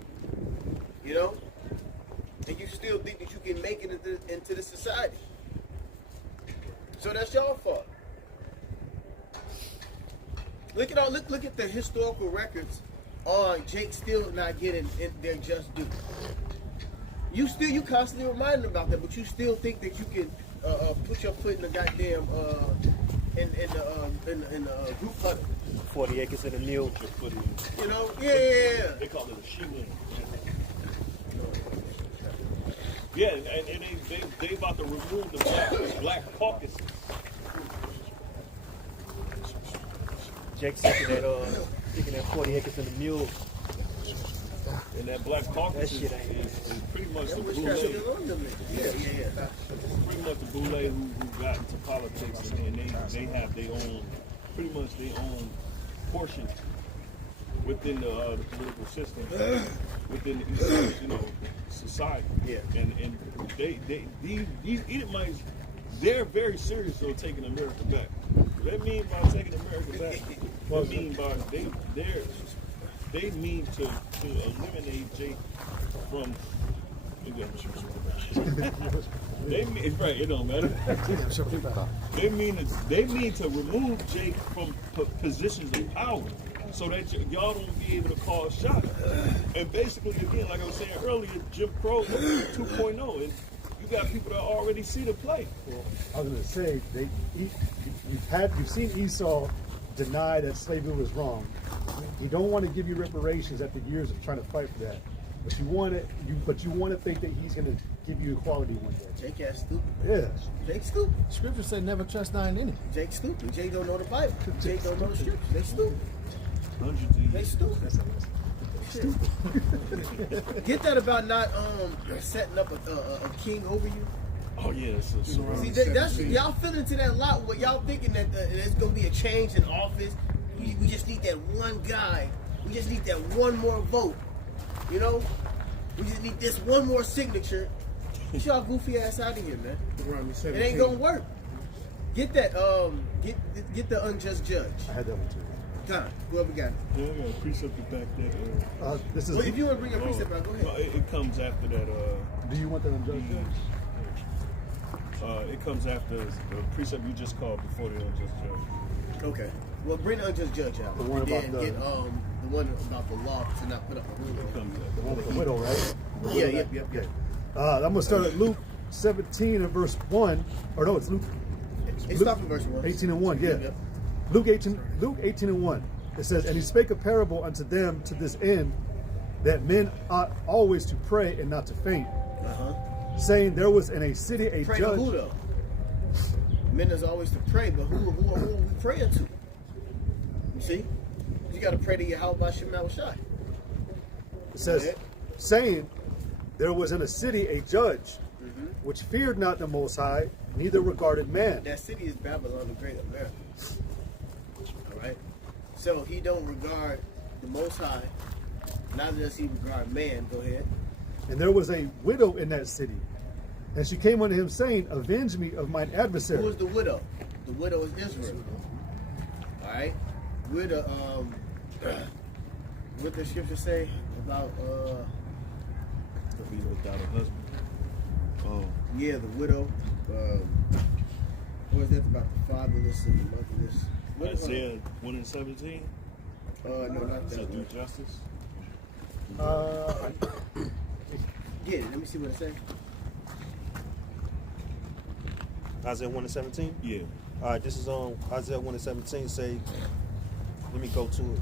and you still think that you can make it into the society. So that's y'all fault. Look at the historical records on Jake still not getting their just due. You constantly remind them about that, but you still think that you can put your foot in the goddamn in the group huddle. 40 acres in a mule. Yeah. They call it a she-wing. Yeah, and they about to remove the black caucus. Jake sticking that 40 acres in a mule. And that black caucus That shit ain't is pretty much the Which boule. got shit on them niggas. Yeah. Pretty much the boule who got into politics, and they have their own, pretty much their own portion within the political system, within the society. Yeah. And these Edomites, they're very serious on taking America back. What they mean by taking America back? What they mean by they mean to eliminate Jake from. They mean, right, it don't matter. They mean to remove Jake from positions of power, so that y'all don't be able to call shots. And basically, again, like I was saying earlier, Jim Crow 2.0, and you got people that already see the play. Well, I was going to say, you've seen Esau deny that slavery was wrong. He don't want to give you reparations after years of trying to fight for that. But you want to think that he's going to give you equality one day. Jake ass stupid. Yeah. Jake stupid. Scripture said never trust thine enemy. Jake stupid. Jake don't know the Bible. Jake don't know the scriptures. They stupid. Hundreds of They years. stupid. Get that about not setting up a king over you. Oh yeah, it's a See, y'all fell into that lot where y'all thinking that there's gonna be a change in office. We just need that one guy. We just need that one more vote. You know, we just need this one more signature. Get y'all goofy ass out of here, man. Deuteronomy It 17. ain't gonna work. Get that, get the unjust judge. I had that one too. Con, whoever got it. Yeah, I got a precept to back that. This is. Well, if you want to bring a precept out, go No, ahead. it comes after that. Do you want that unjust judge? It comes after the precept you just called before the unjust judge. Okay. Well, bring the unjust judge out. The one and about then the- get the one about the law to not put up a rule. It comes The one with the widow, right? Yeah, yep. I'm going to start at Luke 17 and verse 1. Or no, it's Luke. It stopped in verse 1. 18 and 1, yeah. Yep. Luke 18 and 1. It says, and he spake a parable unto them to this end, that men ought always to pray and not to faint, saying there was in a city a Pray judge. to who, though? Men is always to pray, but who are we praying to? You see? You got to pray to Yahweh Shema Shai. It says, saying there was in a city a judge, which feared not the Most High, neither regarded man. That city is Babylon, the great America. All right? So he don't regard the Most High, neither does he regard man. Go ahead. And there was a widow in that city. And she came unto him, saying, avenge me of mine adversary. Who is the widow? The widow is Israel. All right? Widow. What the scripture say about Be without a husband. Oh, yeah, the widow. What is that about the fatherless and the motherless? What- Isaiah 1 and 17. no, not To that do one. justice. Get it. Let me see what it says. Isaiah 1 and 17. Yeah. All right, this is on Isaiah 1 and 17. Say, let me go to it.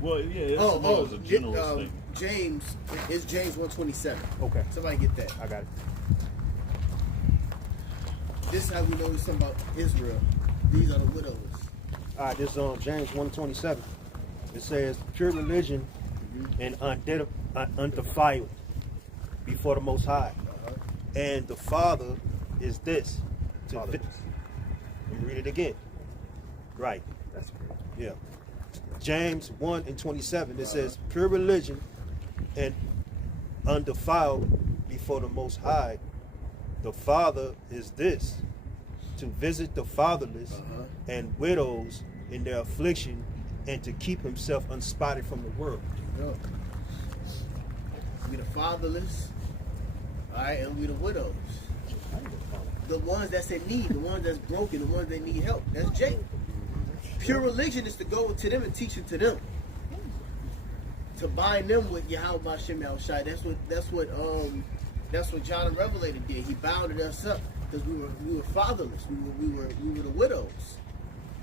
Well, yeah, it's more as a general statement. James. It's James 1:27. Okay, Somebody get that. I got it. This is how we know it's something about Israel. These are the widows. All right, this is on James 1:27. It says, pure religion and undefiled before the Most High. And the Father is this. Let me read it again. Right. That's great. Yeah. James 1 and 27. It says, pure religion and undefiled before the Most High. The Father is this, to visit the fatherless and widows in their affliction, and to keep himself unspotted from the world. No. We the fatherless, all right, and we the widows. The ones that's in need, the ones that's broken, the ones that need help. That's Jake. Pure religion is to go to them and teach it to them. To bind them with Yahweh Shem Shai. That's what John the Revelator did. He bounded us up because we were fatherless. We were the widows.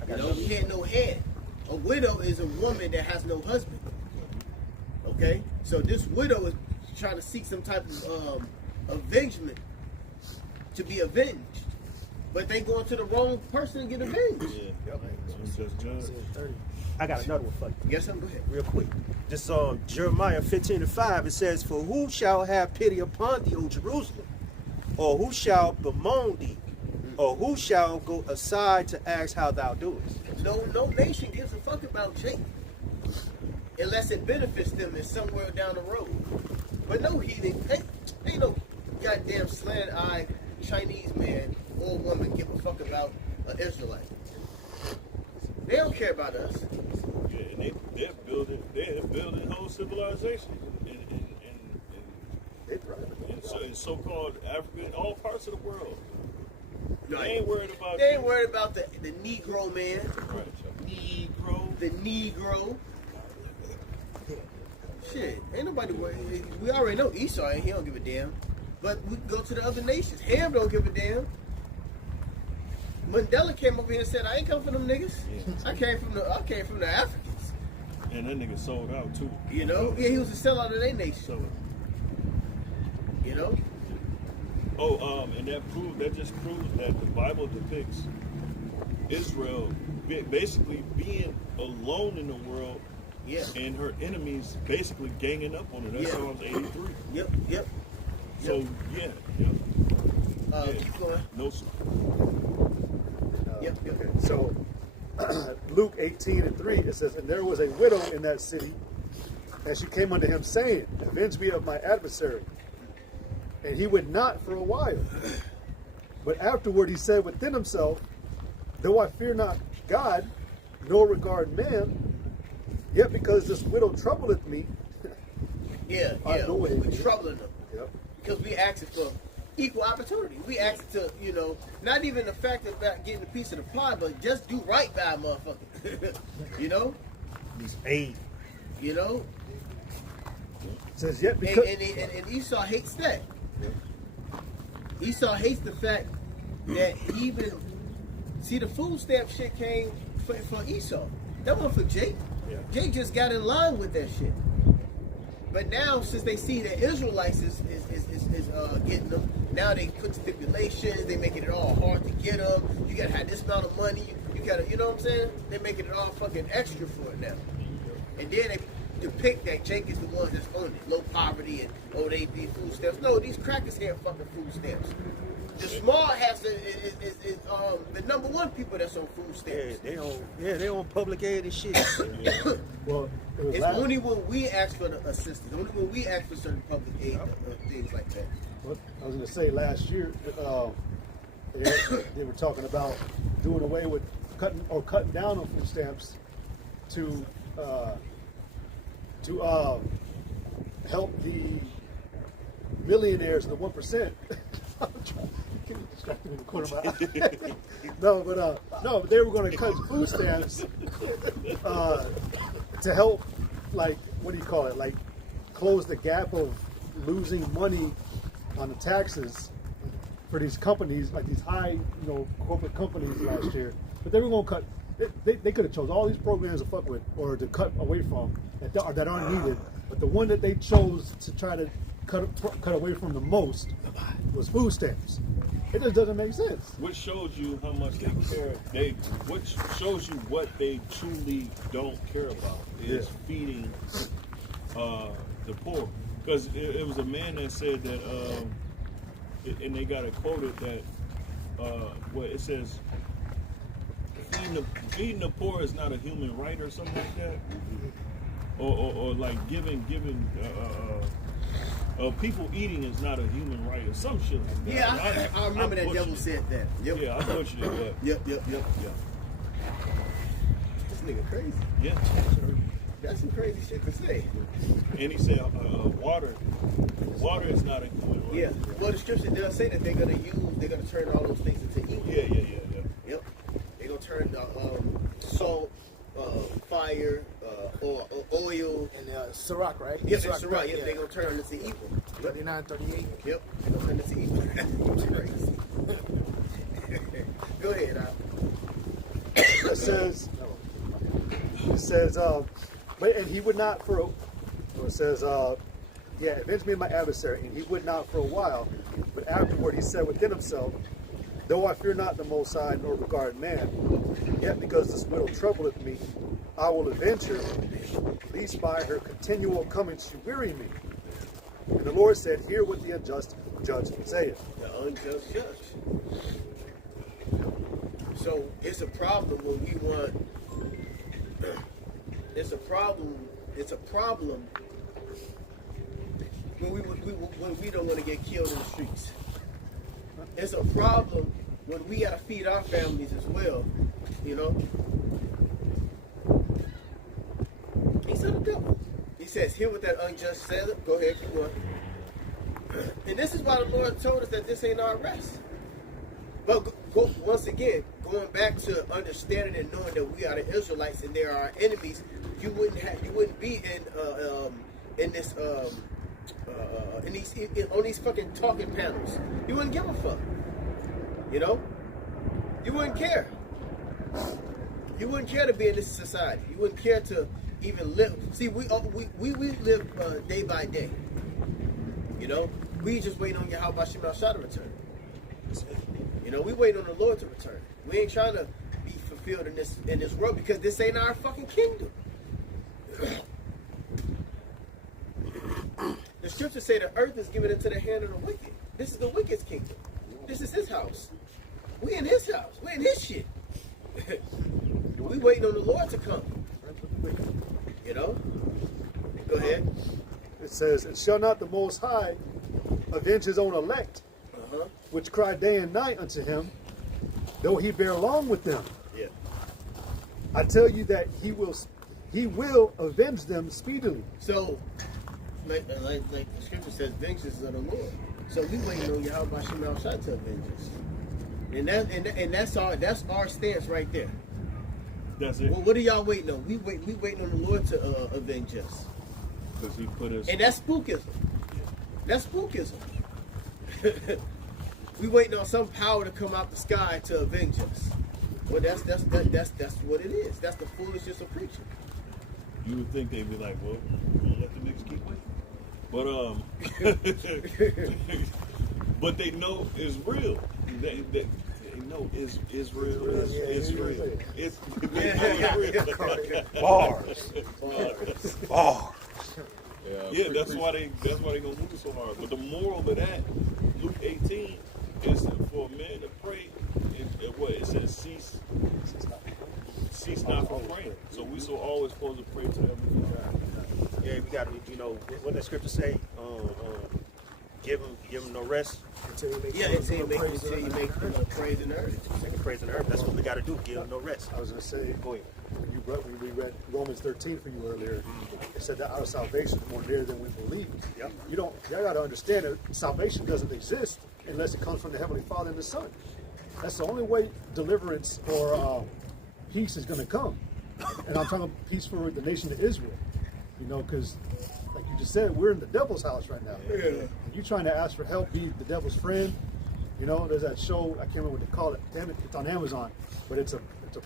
You know, we had no head. A widow is a woman that has no husband. Okay? So this widow is trying to seek some type of avengement to be avenged. But they going to the wrong person to get avenged. Yeah. Unjust judge. I got another one for you. You got something? Go ahead. Real quick. This Jeremiah 15 and 5, it says, for who shall have pity upon thee, O Jerusalem? Or who shall bemoan thee? Or who shall go aside to ask how thou doest? No nation gives a fuck about Jake. Unless it benefits them in somewhere down the road. But no heathen, ain't no goddamn slant-eyed Chinese man or woman give a fuck about an Israelite. They don't care about us. Yeah, and they're building whole civilizations in so-called Africa, in all parts of the world. They ain't worried about They ain't worried about the Negro man. Right. Negro. The Negro. Shit, ain't nobody worried. We already know Esau ain't, he don't give a damn. But we go to the other nations. Ham don't give a damn. Mandela came over here and said, I ain't come from them niggas. Yeah. I came from the Africans. And that nigga sold out too. You know? Yeah, he was a sellout of their nation. So, You know? and that just proves that the Bible depicts Israel basically being alone in the world, Yeah. and her enemies basically ganging up on her. That's Yeah. Psalms 83. Yep. So yeah. Keep going. No, sir. Yep. Okay, so Luke 18 and 3, it says, and there was a widow in that city, And she came unto him, saying, Avenge me of my adversary. And he would not for a while. But afterward he said within himself, Though I fear not God, nor regard man, yet because this widow troubleth me, Yeah, I yeah. know We it. troubling them. Yep. Because we asking for equal opportunity. We asking to, you know, not even the fact about getting a piece of the pie, but just do right by a motherfucker. You know? These aid. You know? It says, yet And, because and Esau hates that. Esau hates the fact that even, see, the food stamp shit came for Esau. That wasn't for Jake. Yeah. Jake just got in line with that shit. But now, since they see that Israelites is getting them, now they put stipulations. They making it all hard to get them. You gotta have this amount of money. You gotta, you know what I'm saying? They're making it all fucking extra for it now. And then they depict that Jake is the one that's on it, low poverty and they need food stamps. No, these crackers have fucking food stamps. The small has is the number one people that's on food Yeah, stamps. they on public aid and shit. well, it was It's last, only when we ask for the assistance, only when we ask for certain public aid, things like that. what I was going to say last year, they were talking about doing away with cutting down on food stamps to help the millionaires, the 1%. Distracted in the corner of my eye. No, they were going to cut food stamps to help, like, what do you call it? Like, close the gap of losing money on the taxes for these companies, like these high, corporate companies last year. But they were going to cut. They could have chose all these programs to fuck with or to cut away from that aren't needed. But the one that they chose to try to cut away from the most was food stamps. It just doesn't make sense. Which shows you how much they care. Which shows you what they truly don't care about is feeding the poor. Because it was a man that said that, and they got it quoted that, it says, feeding the poor is not a human right or something like that, or like giving people eating is not a human right or some shit like that. Yeah, I remember that devil said that. Yep. Yeah, I butchered it. Yep. This nigga crazy. Yeah. That's some crazy shit to say. And he said, water is not a human right. Yeah. Well, the scripture does say that they're gonna turn all those things into evil. Yeah. Yep. They're gonna turn salt, fire, or oil. And Sirach, right? Yes, that's right. Yep, they're gonna turn into evil. 39:38. Yep, they're gonna turn into evil. It's crazy. Go ahead, It says, but and he would not it says, avenge me of my adversary, and he would not for a while, but afterward he said within himself, Though I fear not the Most High, nor regard man, yet because this widow troubleth me, I will avenge her, lest by her continual coming she weary me. And the Lord said, Hear what the unjust judge saith. the unjust judge. So it's a problem when we want. It's a problem when we don't want to get killed in the streets. It's a problem when we gotta feed our families as well. You know. He said the devil. He says, "Hear what that unjust says." Go ahead, keep going. And this is why the Lord told us that this ain't our rest. But once again, going back to understanding and knowing that we are the Israelites and they are our enemies, you wouldn't be on these fucking talking panels. You wouldn't give a fuck. You know? You wouldn't care. You wouldn't care to be in this society. You wouldn't care to even live. See, we live day by day. You know? We just waiting on Yahweh Shem Shah to return. You know, we waiting on the Lord to return. We ain't trying to be fulfilled in this world because this ain't our fucking kingdom. The scriptures say the earth is given into the hand of the wicked. This is the wicked's kingdom. This is his house. We in his house. We in his shit. We waiting on the Lord to come. You know? Go ahead. It says, "And shall not the Most High avenge his own elect, which cry day and night unto him, though he bear long with them? Yeah. I tell you that he will avenge them speedily." So, like the scripture says, vengeance is of the Lord. So we waiting on Yahweh Shem Shai to avenge us. And that's our stance right there. That's it. Well, what are y'all waiting on? We waiting on the Lord to avenge us. Because he put us. And that's spookism. That's spookism. We waiting on some power to come out the sky to avenge us. Well, that's what it is. That's the foolishness of preaching. You would think they'd be like, well, we'll let the niggas keep waiting. But but they know it's real. They know it's real. It's real. It's real. Bars. Bars. Yeah, that's why they gonna move so hard. But the moral of that, Luke 18, is for a man to pray. What it says, cease not from praying. So we so always supposed to pray to Heavenly God. Yeah, we got to, what that scripture say? Give him no rest. Until you make Until you make praise and earth. Second praise and earth. That's what we got to do. Give him no rest. I was going to say, Go ahead. when we read Romans 13 for you earlier, it said that our salvation is more near than we believe. Yep. Y'all got to understand that salvation doesn't exist unless it comes from the Heavenly Father and the Son. That's the only way deliverance or peace is going to come. And I'm talking peace for the nation of Israel. Because like you just said, we're in the devil's house right now. Yeah. And you trying to ask for help, be the devil's friend. There's that show, I can't remember what they call it. Damn it, it's on Amazon. But it's a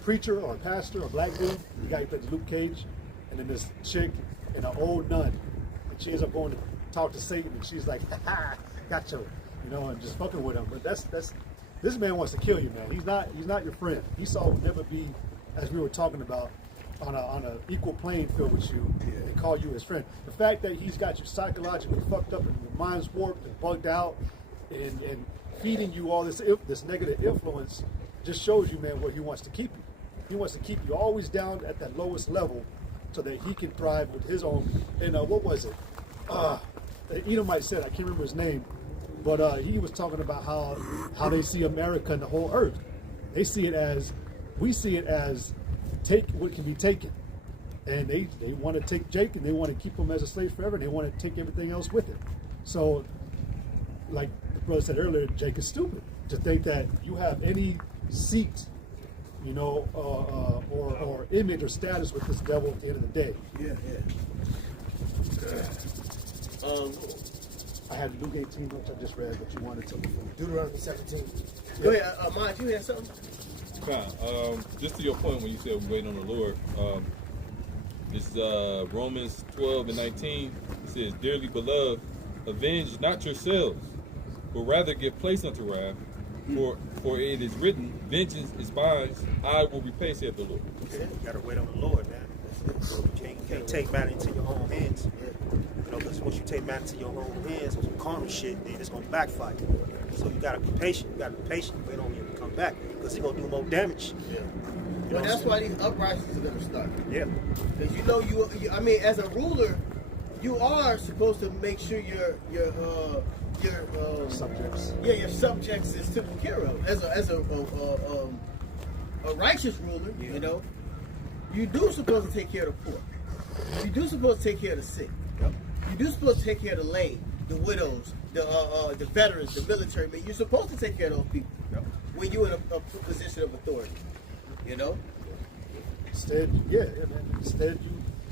preacher or a pastor, a black dude. The guy who plays Luke Cage. And then this chick and an old nun. And she ends up going to talk to Satan. And she's like, ha, gotcha. And just fucking with him. But this man wants to kill you, man. He's not your friend. Esau will never be, as we were talking about, on a equal playing field with you and call you his friend. The fact that he's got you psychologically fucked up and your mind's warped and bugged out and feeding you all this negative influence just shows you, man, where he wants to keep you. He wants to keep you always down at that lowest level so that he can thrive with his own. And what was it? The Edomite said, I can't remember his name, but he was talking about how they see America and the whole earth. We see it as take what can be taken. And they want to take Jake and they want to keep him as a slave forever and they want to take everything else with it. So, like the brother said earlier, Jake is stupid to think that you have any seat, or image or status with this devil at the end of the day. I had Luke 18, which I just read, but you wanted to. Deuteronomy 17. Go ahead, Maj, you had something? Just to your point when you said we're waiting on the Lord, this is Romans 12 and 19. It says, "Dearly beloved, avenge not yourselves, but rather give place unto wrath. For it is written, vengeance is mine, I will repay, saith the Lord." You got to wait on the Lord, man. You can't take matter into your own hands. Because once you take matter into your own hands, some carnal shit, then it's going to backfire. So you got to be patient. Wait on him to come back because he's going to do more damage. But that's why these uprisings are going to start. Yeah. Because you as a ruler, you are supposed to make sure your Subjects. Yeah, your subjects is taken care of. As a righteous ruler, you do supposed to take care of the poor. You do supposed to take care of the sick. Yep. You do supposed to take care of the lame, the widows, the veterans, the military men. You're supposed to take care of those people when you're in a position of authority. Instead, man. Instead,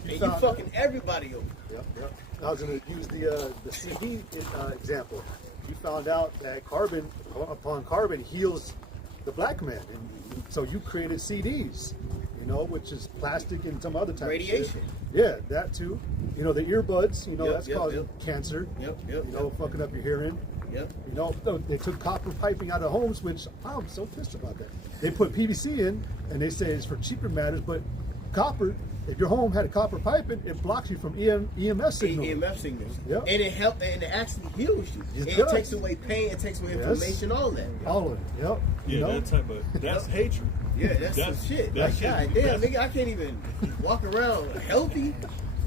you fucking everybody over. Yep. I was going to use the CD example. You found out that carbon heals the black man, and so you created CDs, which is plastic and some other type radiation. Of shit. Yeah, that too. The earbuds, that's causing cancer. Yep. Fucking up your hearing. Yep. They took copper piping out of homes, which I'm so pissed about that. They put PVC in, and they say it's for cheaper matters, but copper. If your home had a copper piping, it blocks you from EMF signals. EMF signals. Yep. And it helps, and it actually heals you. It takes away pain, it takes away inflammation, all that. All of it. Yep. Yeah, that type of that's hatred. Yeah, that's some shit. That's God shit. damn, nigga, I can't even walk around healthy.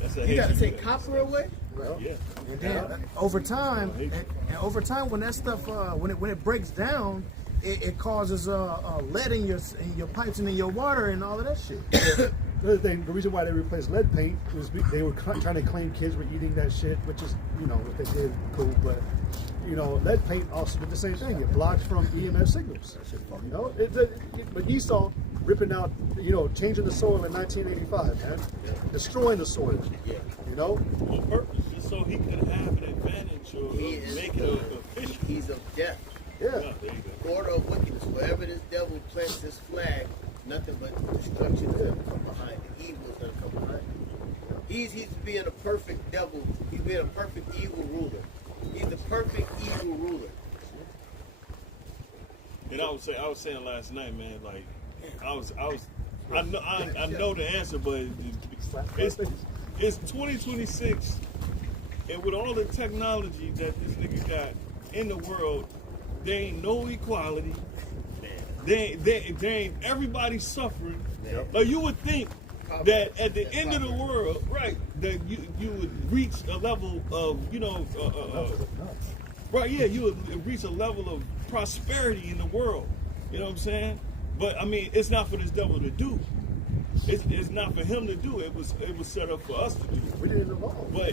That's a You got to Haitian take thing. copper away. Well, Yeah. and then over time, and over time, when that stuff when it breaks down, it causes lead in your pipes and in your water and all of that shit. The other thing, the reason why they replaced lead paint was they were trying to claim kids were eating that shit, which is, you know, if they did, cool. But, you know, lead paint also did the same thing. It blocks from EMF signals. You know, but Esau ripping out, you know, changing the soil in 1985, man, destroying the soil. Yeah. You know, On purpose, just so he could have an advantage or He is make it official. He's of death. yeah. Yeah, there you go. Order of wickedness. Wherever this devil plants this flag, nothing but destruction is going to come behind it. Evil is going to come behind it. He's being a perfect devil. He's being a perfect evil ruler. He's the perfect evil ruler. And I was saying last night, man, like I know the answer, but it's 2026, and with all the technology that this nigga got in the world, there ain't no equality. There ain't everybody suffering. Yep. Like you would think that at the end of the world, right, that you would reach a level of, you know, right, yeah, you would reach a level of prosperity in the world. You know what I'm saying? But I mean, it's not for this devil to do. It's not for him to do. It was set up for us to do. We didn't evolve. But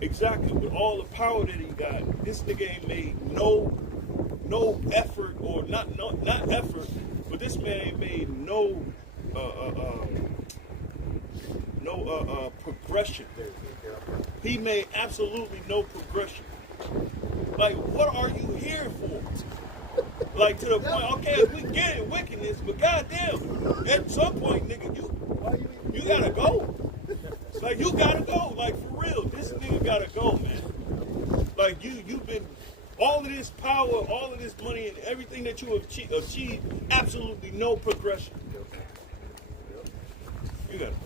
exactly, with all the power that he got, this nigga ain't made no effort, or not effort, but this man ain't made no progression. He made absolutely no progression. Like, what are you here for? Like, to the point, okay, we get it, wickedness, but goddamn, at some point, nigga, you gotta go. Like, you gotta go. Like, for real, this nigga gotta go, man. Like, you've been, all of this power, all of this money, and everything that you have achieved, absolutely no progression. You gotta go.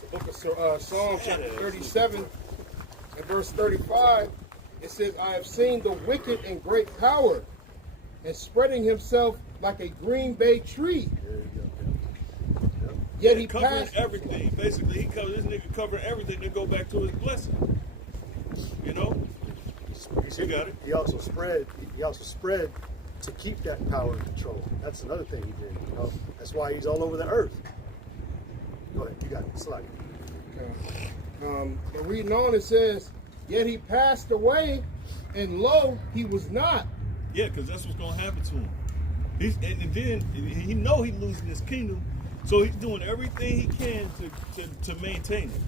The book of Psalm chapter 37 and verse 35, it says, I have seen the wicked in great power and spreading himself like a green bay tree. Yet he covering passed everything. Basically, this nigga covering everything to go back to his blessing. You know? You got it. He also spread to keep that power and control. That's another thing he did. You know, that's why he's all over the earth. Go ahead, you got it. Slide. But reading on, it says, yet he passed away, and lo, he was not. Yeah, because that's what's gonna happen to him. And then he know he's losing his kingdom, so he's doing everything he can to maintain it.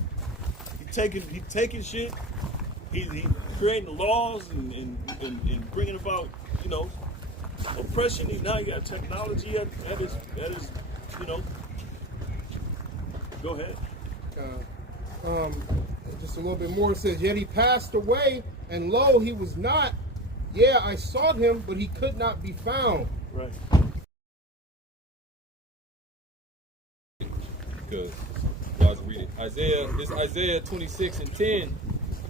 He taking shit. He creating laws and bringing about, you know, oppression. Now you got technology at his you know. Go ahead. Just a little bit more, it says, yet he passed away, and lo, he was not. Yeah, I sought him, but he could not be found. Right. Because y'all can read it. Isaiah 26 and 10.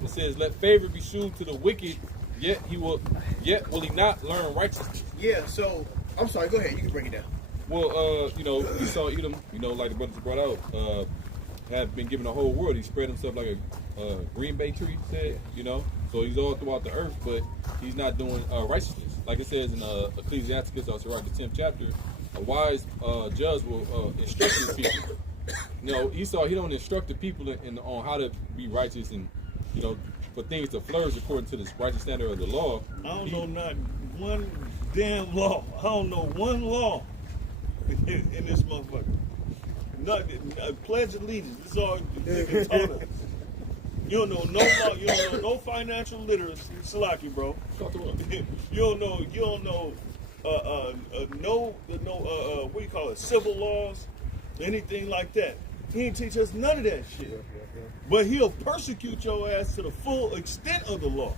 It says, let favor be shewed to the wicked, yet will he not learn righteousness. Yeah, so, I'm sorry, go ahead. You can break it down. Well, you know, Esau Edom, you know, like the brothers brought out, have been given the whole world. He spread himself like a green bay tree, said, you know. So he's all throughout the earth, but he's not doing righteousness. Like it says in Ecclesiasticus, also right, the 10th chapter, a wise judge will instruct his people. You know, Esau, he don't instruct the people on how to be righteous and, you know, for things to flourish according to this righteous standard of the law. I don't know not one damn law. I don't know one law in this motherfucker. Nothing. Pledge allegiance. This is all nigga taught us. You don't know no law. You don't know no financial literacy. Salaki, bro. You don't know. No. What do you call it? Civil laws, anything like that. He didn't teach us none of that shit. But he'll persecute your ass to the full extent of the law.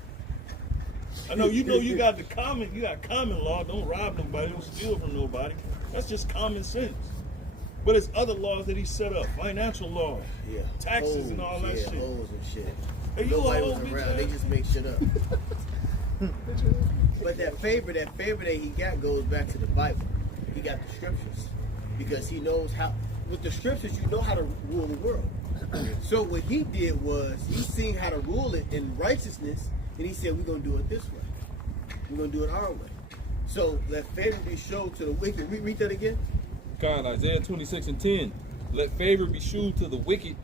I know you got common law. Don't rob nobody. Don't steal from nobody. That's just common sense. But it's other laws that he set up, financial laws, taxes and all that shit. Holes and shit. Hey, Nobody you was old bitch around. They ass. just make shit up. But that favor that he got goes back to the Bible. He got the scriptures because he knows how. with the scriptures, you know how to rule the world. So what he did was he seen how to rule it in righteousness, and he said, we're going to do it this way. We're going to do it our way. So let favor be showed to the wicked. Read that again. God, Isaiah 26:10. Let favor be shewed to the wicked,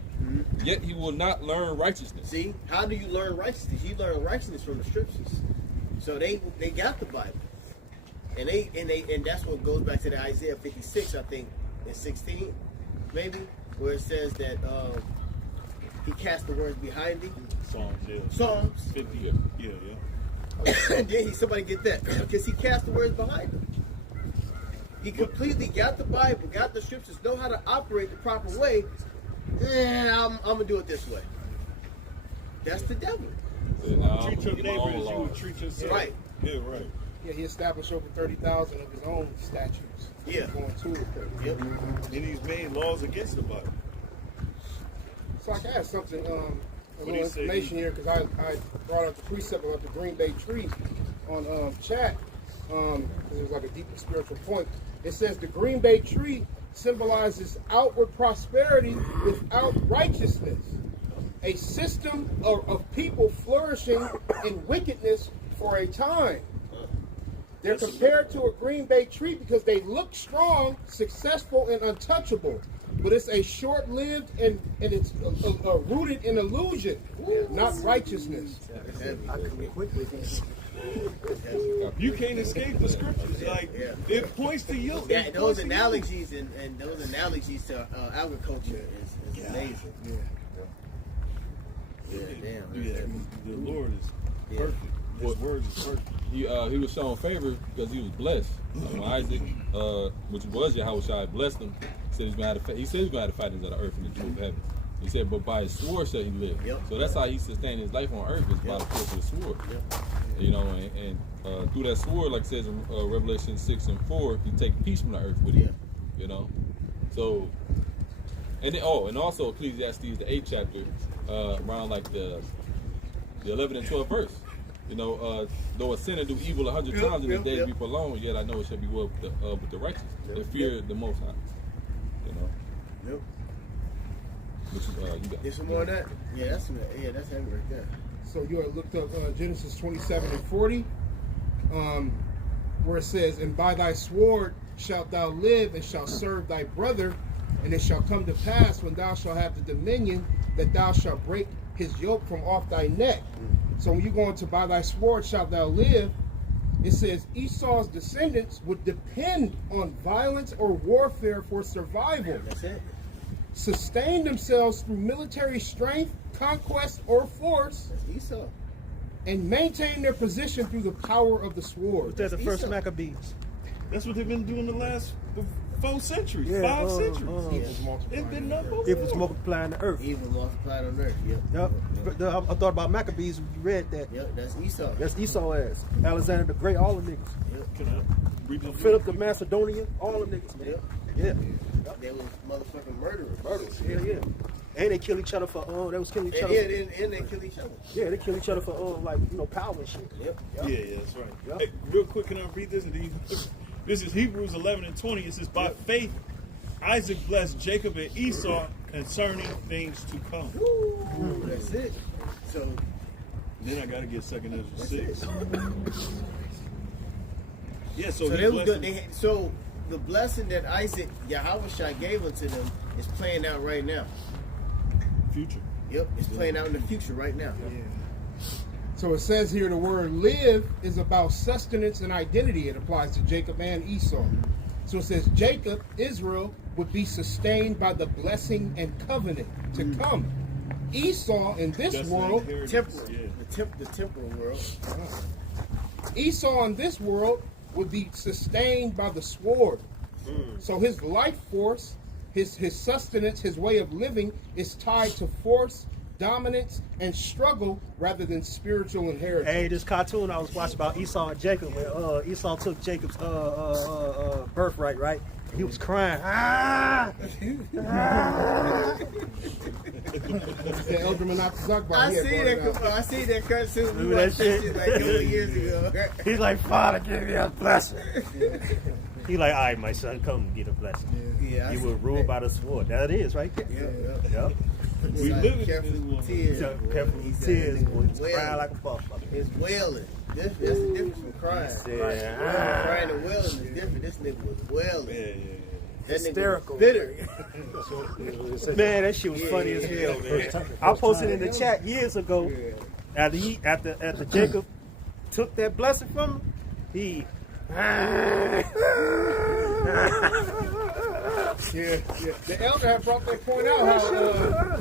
yet he will not learn righteousness. See, how do you learn righteousness? You learn righteousness from the scriptures. So they got the Bible, and that's what goes back to the Isaiah 56, I think, in 16, maybe, where it says that he cast the words behind thee. Psalms, yeah. Psalms. 50. Yeah. And then somebody get that because he cast the words behind him. He completely got the Bible, got the scriptures, know how to operate the proper way. I'm gonna do it this way. That's the devil. And I'll Treat your get my neighbor own as you law. would treat yourself. Right. Yeah, right. Yeah, he established over 30,000 of his own statutes. Yeah. Going to it. Yep. And he's made laws against the Bible. So I can add something, a do little you say? information here, because I brought up the precept about the Green Bay tree on chat, because it was like a deeper spiritual point. It says the Green Bay tree symbolizes outward prosperity without righteousness, a system of people flourishing in wickedness for a time. They're compared to a Green Bay tree because they look strong, successful, and untouchable. But it's a short-lived and it's rooted in illusion, not righteousness. You can't escape the scriptures. Like, it points to you. Yeah, It those points to you. analogies and those analogies to agriculture is amazing. Yeah, damn. Yeah, the Lord is perfect. His words is perfect. He was shown favor because he was blessed. When Isaac, which was Yahweh, blessed him. He said he said he's going to have to fight of the earth and the truth of heaven. He said, but by his sword shall he live. Yep. So that's how he sustained his life on earth, is by the force of the sword. Yep. You know, and through that sword, like it says in Revelation 6:4, he take peace from the earth with him. You know, so and then, and also Ecclesiastes the 8th chapter, around like the 11th and 12th verse. You know, though a sinner do evil 100 times in his days be prolonged, yet I know it shall be well with the righteous. They fear the Most High. You know. Yep. Which is, you got. There's some more of that? Yeah, that's heavy right there. So you had looked up Genesis 27:40, where it says, and by thy sword shalt thou live, and shalt serve thy brother, and it shall come to pass when thou shalt have the dominion, that thou shalt break his yoke from off thy neck. So when you go into by thy sword shalt thou live, it says Esau's descendants would depend on violence or warfare for survival, That's it. sustain themselves through military strength, conquest, or force, That's Esau. and maintain their position through the power of the sword. There's the first Esau. Maccabees. That's what they've been doing the last 4 centuries, Yeah, 5 centuries. Yeah. It's been nothing but It was war. multiplying the earth. Evil multiplied on earth. Yep. Yep. I thought about Maccabees when you read that. Yep. That's Esau. That's Esau ass. Alexander the Great, all the niggas. Yep. Can I read this? Philip the Macedonian, all the niggas, man. Yep. Yeah. They was motherfucking murderers. Hell yeah. And they kill each other for they was killing each And, other. and they kill each other. Yeah, they kill each other for power and shit. Yep. Yeah, that's right. Yep. Hey, real quick, can I read this? This is Hebrews 11:20. It says, by faith, Isaac blessed Jacob and Esau concerning things to come. Ooh, that's it. So Then I got to get 2nd Ezra that's 6. it. Yeah, So he they was blessed good. them. So the blessing that Isaac Yahweh gave unto them is playing out right now. Future. Yep, it's playing out in the future right now. So it says here the word live is about sustenance and identity. It applies to Jacob and Esau. So it says Jacob, Israel, would be sustained by the blessing and covenant to come. Esau in this That's world, the inheritance. Temporal, Yeah. the temporal world. Esau in this world would be sustained by the sword. So his life force, his sustenance, his way of living is tied to force, dominance, and struggle rather than spiritual inheritance. Hey, this cartoon I was watching about Esau and Jacob, where Esau took Jacob's birthright, right? And he was crying. Ah! The Elderman Akazakbar, I he had see brought that. it out. I see that cartoon. We Remember that watched that shit? shit like a couple years ago. He's like, Father, give me a blessing. He like, all right, my son, come and get a blessing. Yeah, I You see will rule that. by the sword. That it is right there. Yeah. Yep. We Like, live in careful this with world. tears. So, boy. careful He with said tears, that boy. nigga He's was crying wailing. like a motherfucker. It's wailing. That's the difference from crying. said, Crying and wailing is different. This nigga was wailing. Yeah. That nigga Hysterical. was bitter. Man, that shit was funny as hell, man. I posted in the chat years ago after Jacob took that blessing from him. He Yeah. The elder had brought that point out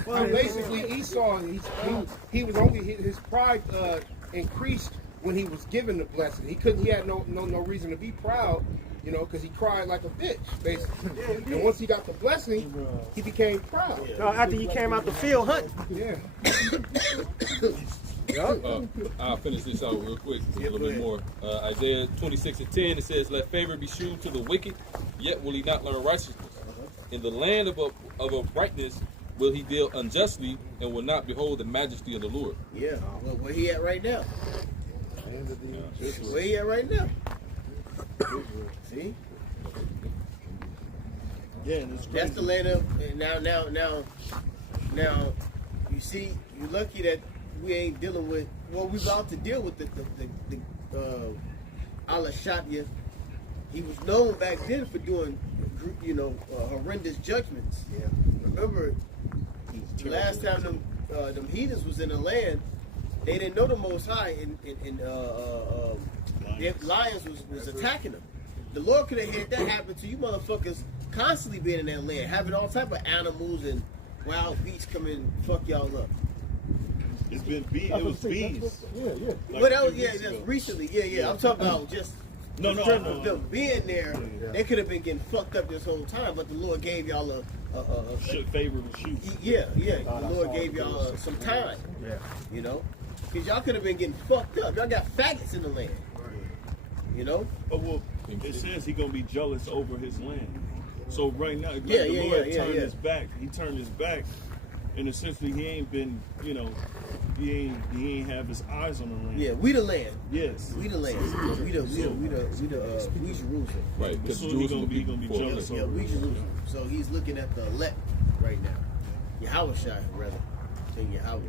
how basically Esau he was only his pride increased when he was given the blessing. He had no reason to be proud, you know, because he cried like a bitch basically. And once he got the blessing, he became proud. after he came out the field hunting. Yeah. I'll finish this out real quick, a little bit more. Isaiah 26:10, it says, "Let favor be shewed to the wicked, yet will he not learn righteousness. In the land of uprightness will he deal unjustly, and will not behold the majesty of the Lord." Yeah. Well, where he at right now? Where he at right now? See? Yeah, and it's That's the crazy. land of now. You see, you're lucky that we ain't dealing with. Well, we about to deal with the Allah Shatya. He was known back then for doing, horrendous judgments. Yeah. Remember, the last time them heathens was in the land, they didn't know the Most High, and their lions was attacking them. The Lord could have had that happen to you motherfuckers constantly being in that land, having all type of animals and wild beasts come and fuck y'all up. It's been bees. It was bees. Yeah. Like But a that was, few weeks ago. just recently. Yeah. I'm talking about just No, in I terms know. of them being there. Yeah. They could have been getting fucked up this whole time, but the Lord gave y'all a Favorable shoot. yeah. The that's Lord all gave it y'all is. some time, Yeah. you know, because y'all could have been getting fucked up. Y'all got faggots in the land, you know. Oh, well, it says he's gonna be jealous over his land. So right now, like the Lord turned his back. He turned his back, and essentially he ain't been, he ain't have his eyes on the land. Yeah, we the land. Yes. We the land. We Jerusalem. Right, But because soon Jerusalem he gonna be before jealous us. Yeah, we Jerusalem. So he's looking at the elect right now. Yahweh Shai, rather. Than Yahweh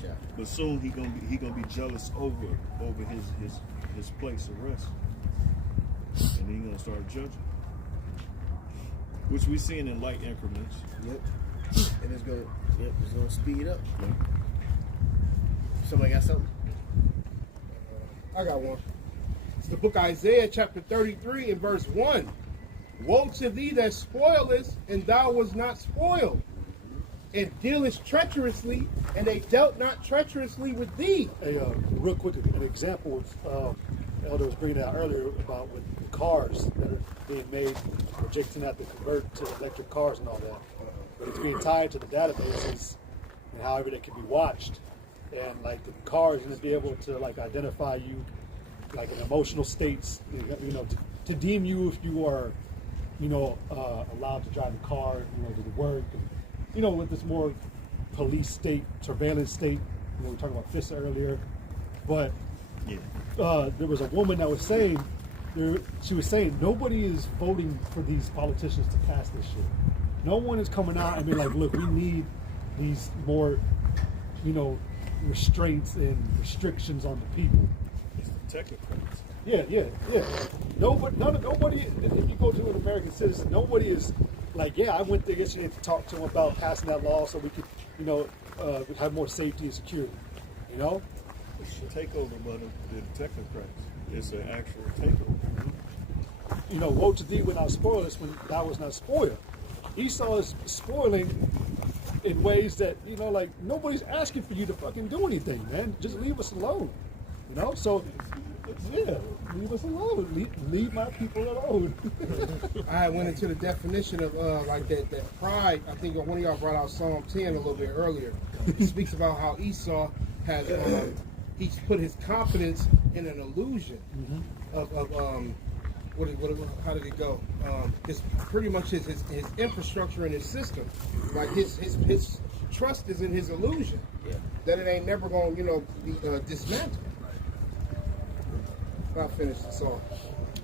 Shai. But soon he gonna be jealous over his place of rest, and he gonna start judging, which we seeing in light increments. Yep. And it's gonna speed up. Somebody got something? I got one. It's the book of Isaiah, chapter 33, and verse 1. Woe to thee that spoilest, and thou was not spoiled, and dealest treacherously, and they dealt not treacherously with thee. Hey, real quick, an example of Elder was bringing out earlier about with the cars that are being made, projecting out to convert to electric cars and all that. But it's being tied to the databases and however they can be watched. And like the car is going to be able to like identify you, like in emotional states, to deem you if you are, allowed to drive the car, to the work, and, with this more police state, surveillance state. We were talking about FISA earlier, but there was a woman that was saying, she was saying nobody is voting for these politicians to pass this shit. No one is coming out and being like, look, we need these more, restraints and restrictions on the people. It's the technocrats. Yeah. Nobody, if you go to an American citizen, nobody is like, I went there yesterday to talk to them about passing that law so we could, have more safety and security, It's a takeover by the technocrats. It's an actual takeover. Woe to thee when thou spoilest, when thou was not spoiled. Esau is spoiling in ways that, nobody's asking for you to fucking do anything, man. Just leave us alone. So, leave us alone. Leave my people alone. I went into the definition of that pride. I think one of y'all brought out Psalm 10 a little bit earlier. It speaks about how Esau has he's put his confidence in an illusion of how did it go? His pretty much his infrastructure and his system. Like his trust is in his illusion. Yeah. That it ain't never gonna be dismantled. I'll finish the song.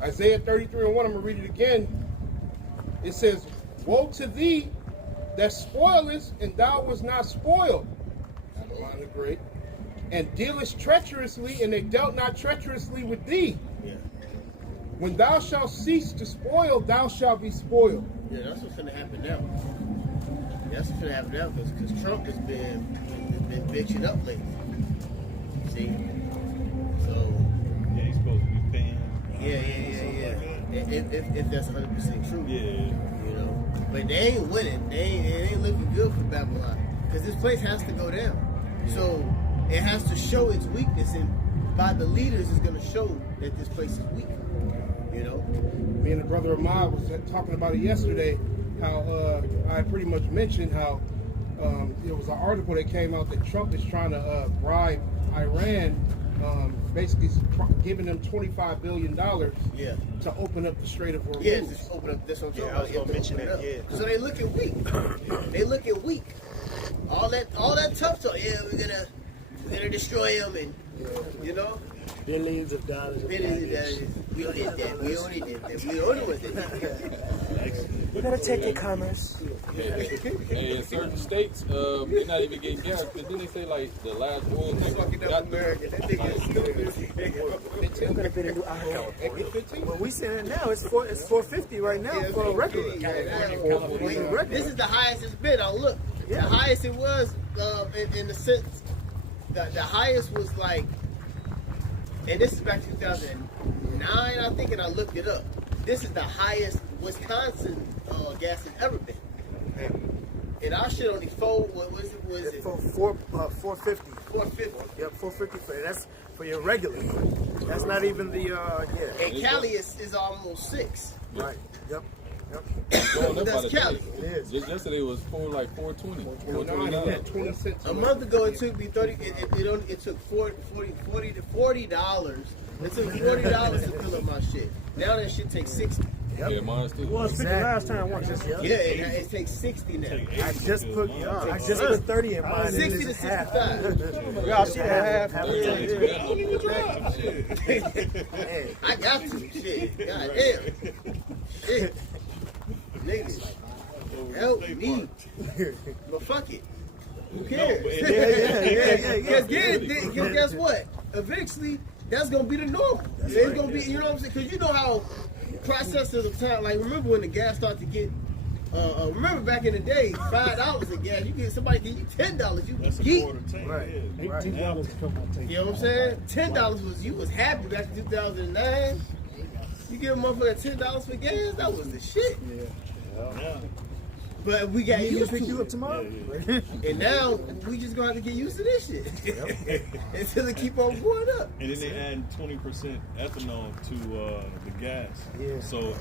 Isaiah 33 and 1, I'm going to read it again. It says, woe to thee that spoilest, and thou was not spoiled. Babylon the Great. And dealest treacherously, and they dealt not treacherously with thee. Yeah. When thou shalt cease to spoil, thou shalt be spoiled. Yeah, that's what's gonna happen now. That's what's gonna happen now because Trump has been bitching up lately. See, so Yeah, he's supposed to be paying. if that's 100% true. Yeah. You know, but they ain't winning. It ain't looking good for Babylon because this place has to go down. So it has to show its weakness, and by the leaders, it's gonna show that this place is weak. You know. Me and the brother Ahmad was talking about it yesterday, how I pretty much mentioned how there was an article that came out that Trump is trying to bribe Iran, basically giving them $25 billion Yeah. to open up the Strait of Hormuz. Yeah, just open up. That's what I'm talking Yeah, I was about. gonna mention that, yeah. So they looking weak. They looking weak. All that tough talk. Yeah, we're gonna destroy them, and you know, Billions of dollars. billions of dollars. We only did that. We only did that. We the only ones that did that. We're gonna take your commerce. Hey, in certain states, they're not even getting gas. But then they say like the last oil tanker Fucking up got America. That nigga is stupid. We're gonna fit a new iPhone. When we send it now, it's $450 right now Yeah, for a regular. This is the highest it's been. Now look, the highest it was in the sense, the highest was like, and this is back 2009, I think, and I looked it up. This is the highest Wisconsin gas has ever been. And our shit only what was it? For $450. 450. Yep, $450 for it. That's for your regular. That's not even the And Cali is almost 6. Right. Yep. going up by That's the Cali. day. It is. Just yesterday was $420. Nine is at 20 cents. A month ago, it took me $30. It took $40 to $40. It took $40 to fill up my shit. Now that shit takes $60. Yeah, mine too. Well, it's the last time once. Yeah, it takes $60 now. I just put 30 in mine. 60 to 65. Y'all see that half? I got to. Shit. God damn. Shit. Niggas. Help me. But fuck it. Who cares? Because guess what? Eventually, that's going to be the normal. It's going to be, you know what I'm saying? Because you know how processes of time, like remember when the gas started to get, remember back in the day, $5 a gas, you get somebody give you $10, you That's a geek. quarter tank. Right. Yeah. Right. You know what I'm saying? $10 was, you was happy back in 2009. You give a motherfucker $10 for gas, that was the shit. Now, But we got used pick to you it. up tomorrow. And now we just gonna have to get used to this shit until it keep on going up. and then they add 20% ethanol to the gas. Yeah. So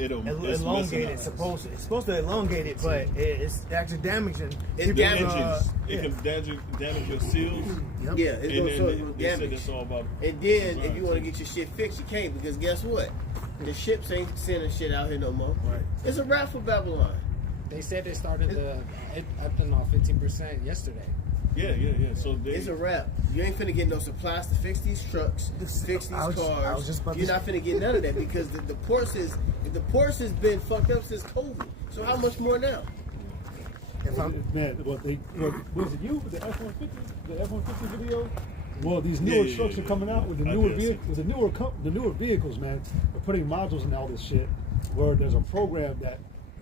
it'll it's Elongate it. it's It's supposed to elongate it, but it's actually damaging. It's the damaging. engines. yeah. It can damage your seals. Yep. Yeah, it's And gonna then show they you said damage. it's all about. And then if you want to get your shit fixed, you can't because guess what? The ships ain't sending shit out here no more. Right. It's a wrap for Babylon. They said they started the ethanol 15% yesterday. Yeah. So they. It's a wrap. You ain't finna get no supplies to fix these trucks, fix these I was cars. just about to You're not finna get none of that because the ports has been fucked up since COVID. So how much more now? If I'm, Man, was it you with the F-150 video? Well, these newer Yeah. trucks are coming out with the I newer did see vehicles, the newer vehicles, man. They're putting modules in all this shit, where there's a program that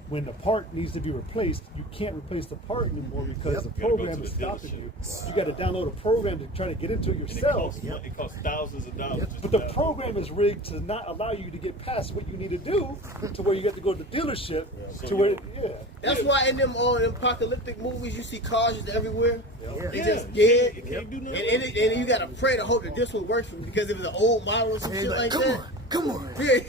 when the part needs to be replaced, you can't replace the part anymore because the You gotta go program to is the stopping dealership. you. You got to download a program to try to get into it And yourself. it costs thousands of dollars. just But to the download. program is rigged to not allow you to get past what you need to do to where you have to go to the dealership So to where, you- That's why in them apocalyptic movies you see cars just everywhere. They Yeah, just you dead. can't- you can't do And, nothing. and you gotta pray to hope that this one works for you because if it's an old model or some shit like come that. on, come on. Yeah.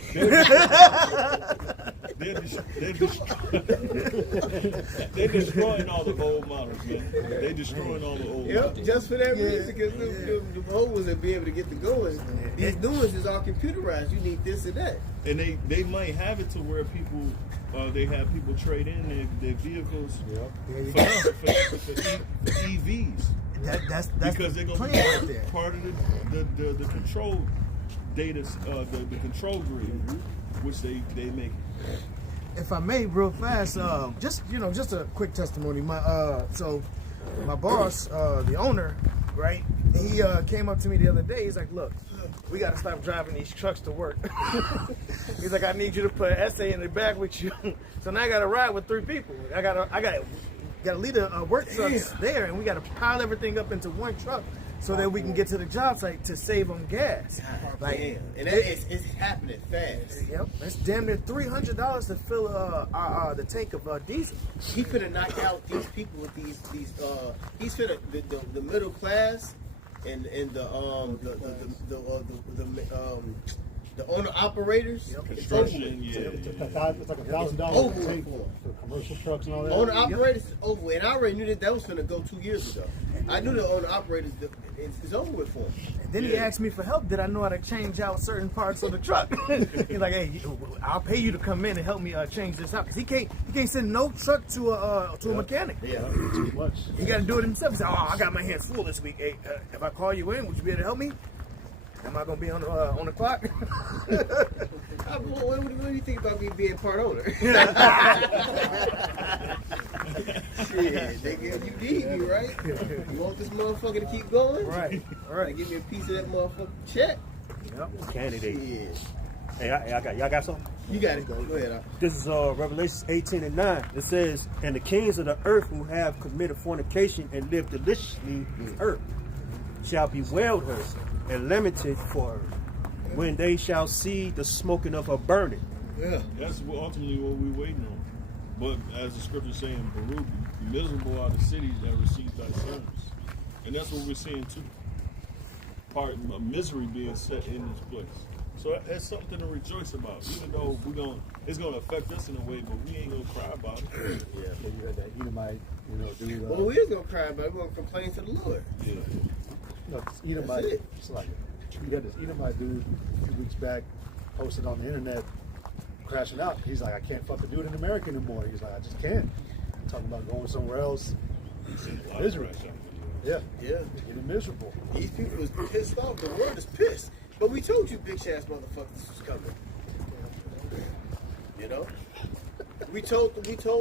They're destroying all the old models, man. They're destroying all the old Yep, models. just for that reason, because the old ones will be able to get the going. These new ones is all computerized. You need this and that. And they might have it to where people, they have people trade in their vehicles There you for, go. for EVs. That's Because the they're going to plan right be there. part of the control data, the control grid, which they make. If I may, real fast, just a quick testimony. So my boss, the owner, right? He came up to me the other day. He's like, "Look, we got to stop driving these trucks to work." He's like, "I need you to put an essay in the back with you." So now I got to ride with 3 people. I got to lead a work trucks there, and we got to pile everything up into one truck so that we can get to the job site to save them gas. Like, damn. And it's happening fast. Yep, that's damn near $300 to fill the tank of diesel. He finna knock out these people with these he's finna the middle class and the owner operators. Yep. It's over with. It's like $1,000 Over to take with. for commercial trucks and all that. Owner operators is over with. And I already knew that was finna go 2 years ago. I knew the owner operators is over with for him. And then he asked me for help. Did I know how to change out certain parts of the truck? He's like, "Hey, I'll pay you to come in and help me change this out," because he can't send no truck to a mechanic. Yeah. Too much. He got to do it himself. He said, "Oh, I got my hands full this week. Hey, if I call you in, would you be able to help me? Am I gonna be on the clock?" What do you think about me being part owner? Shit, nigga, you need me, right? You want this motherfucker to keep going? Right. All right. Give me a piece of that motherfucking check. Yep. Candidate. Shit. Hey, y'all got something? You got it. Go ahead. This is Revelation 18:9. It says, "And the kings of the earth who have committed fornication and lived deliciously in earth shall bewail her and lamented for her when they shall see the smoking of her burning." Yeah. That's ultimately what we're waiting on. But as the scripture saying, Baruch, miserable are the cities that receive thy sons. And that's what we're seeing too. Part of misery being set in this place. So that's something to rejoice about. Even though it's gonna affect us in a way, but we ain't gonna cry about it. Yeah. So you had that Edomite, dude. Well, we is gonna cry about it. We're gonna complain to the Lord. Yeah. This Edomite, That's it. it's like you had this Edomite dude a few weeks back posted on the internet crashing out. He's like, "I can't fucking do it in America anymore." He's like, "I just can't." Talking about going somewhere else. A lot of Misery. crash out Yeah, Yeah. getting miserable. These people is pissed off. The world is pissed. But we told you, bitch ass motherfuckers, this was coming. You know? We told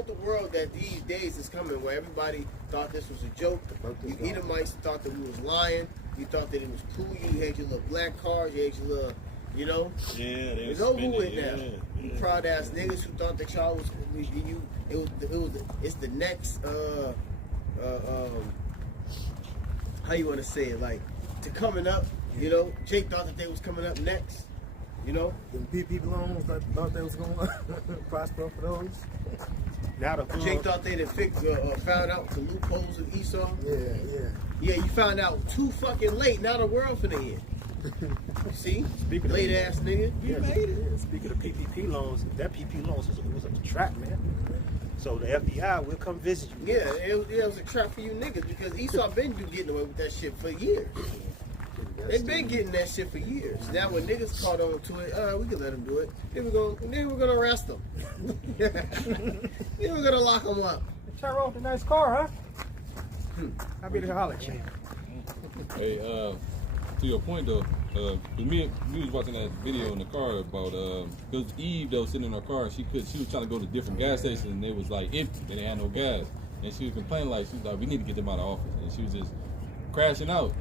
the world that these days is coming where everybody thought this was a joke. You Edomites thought that we was lying. You thought that it was cool. You had your little black cars. You had your little, Yeah, they're it's over spending, with now. yeah. You proud ass niggas who thought that y'all was it's the next how you want to say it, like to coming up. You know, Jake thought that they was coming up next. You know, The PPP loans, I thought they was going to prosper for those. Now the Jake thought they had found out the loopholes of Esau. Yeah. Yeah, you found out too fucking late. Now the world finna end. See, Speaking of- late ass nigga, you made it. Yeah, speaking of PPP loans, that PPP loans was a trap, man. So the FBI will come visit you. Yeah, it was a trap for you niggas because Esau been getting away with that shit for years. They've been getting that shit for years. Now when niggas caught on to it, we can let them do it. Then we're gonna arrest them. Then we're gonna lock them up. Tyrone, the nice car, huh? I'll be the holler champ. Hey, to your point though, we was watching that video in the car about it was Eve though sitting in her car and she was trying to go to different gas stations and they was like empty and they had no gas and she was complaining like she was like we need to get them out of office and she was just crashing out.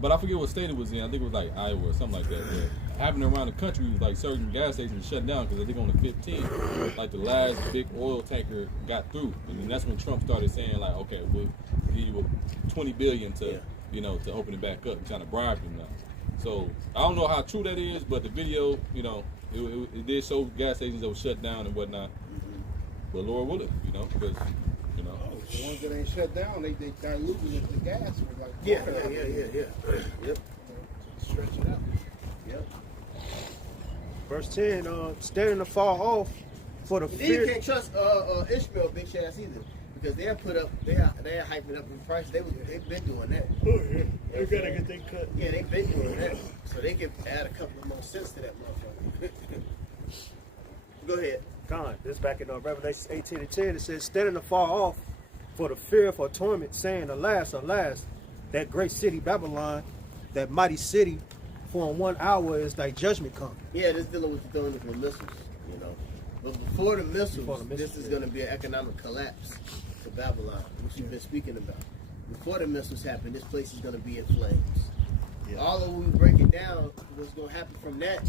But I forget what state it was in. I think it was like Iowa or something like that. But happening around the country, like certain gas stations shut down because I think on the 15th, like the last big oil tanker got through, and then that's when Trump started saying like, okay, we'll give you $20 billion to to open it back up, trying to bribe him now. So I don't know how true that is, but the video, it did show gas stations that were shut down and whatnot. But Lord willing, because. The ones that ain't shut down, they diluted the gas with like Yeah. Yep. stretch it out. Yep. Verse 10, standing afar off for the Then you fear. can't trust Ishmael bitch ass either because they're hyping up the price. They've been doing that. Oh yeah, they gotta get their cut. Yeah, they've been doing that, so they can add a couple of more cents to that motherfucker. Go ahead. God, this back in Revelation 18:10, it says, standing afar off for the fear for torment, saying, alas, alas, that great city Babylon, that mighty city, for in 1 hour is thy judgment come. Yeah, this dealing with the throwing of the missiles, you know. But before the missiles, this is going to be an economic collapse for Babylon, which we've been speaking about. Before the missiles happen, this place is going to be in flames. Yeah. All of when we break it down, what's going to happen from that,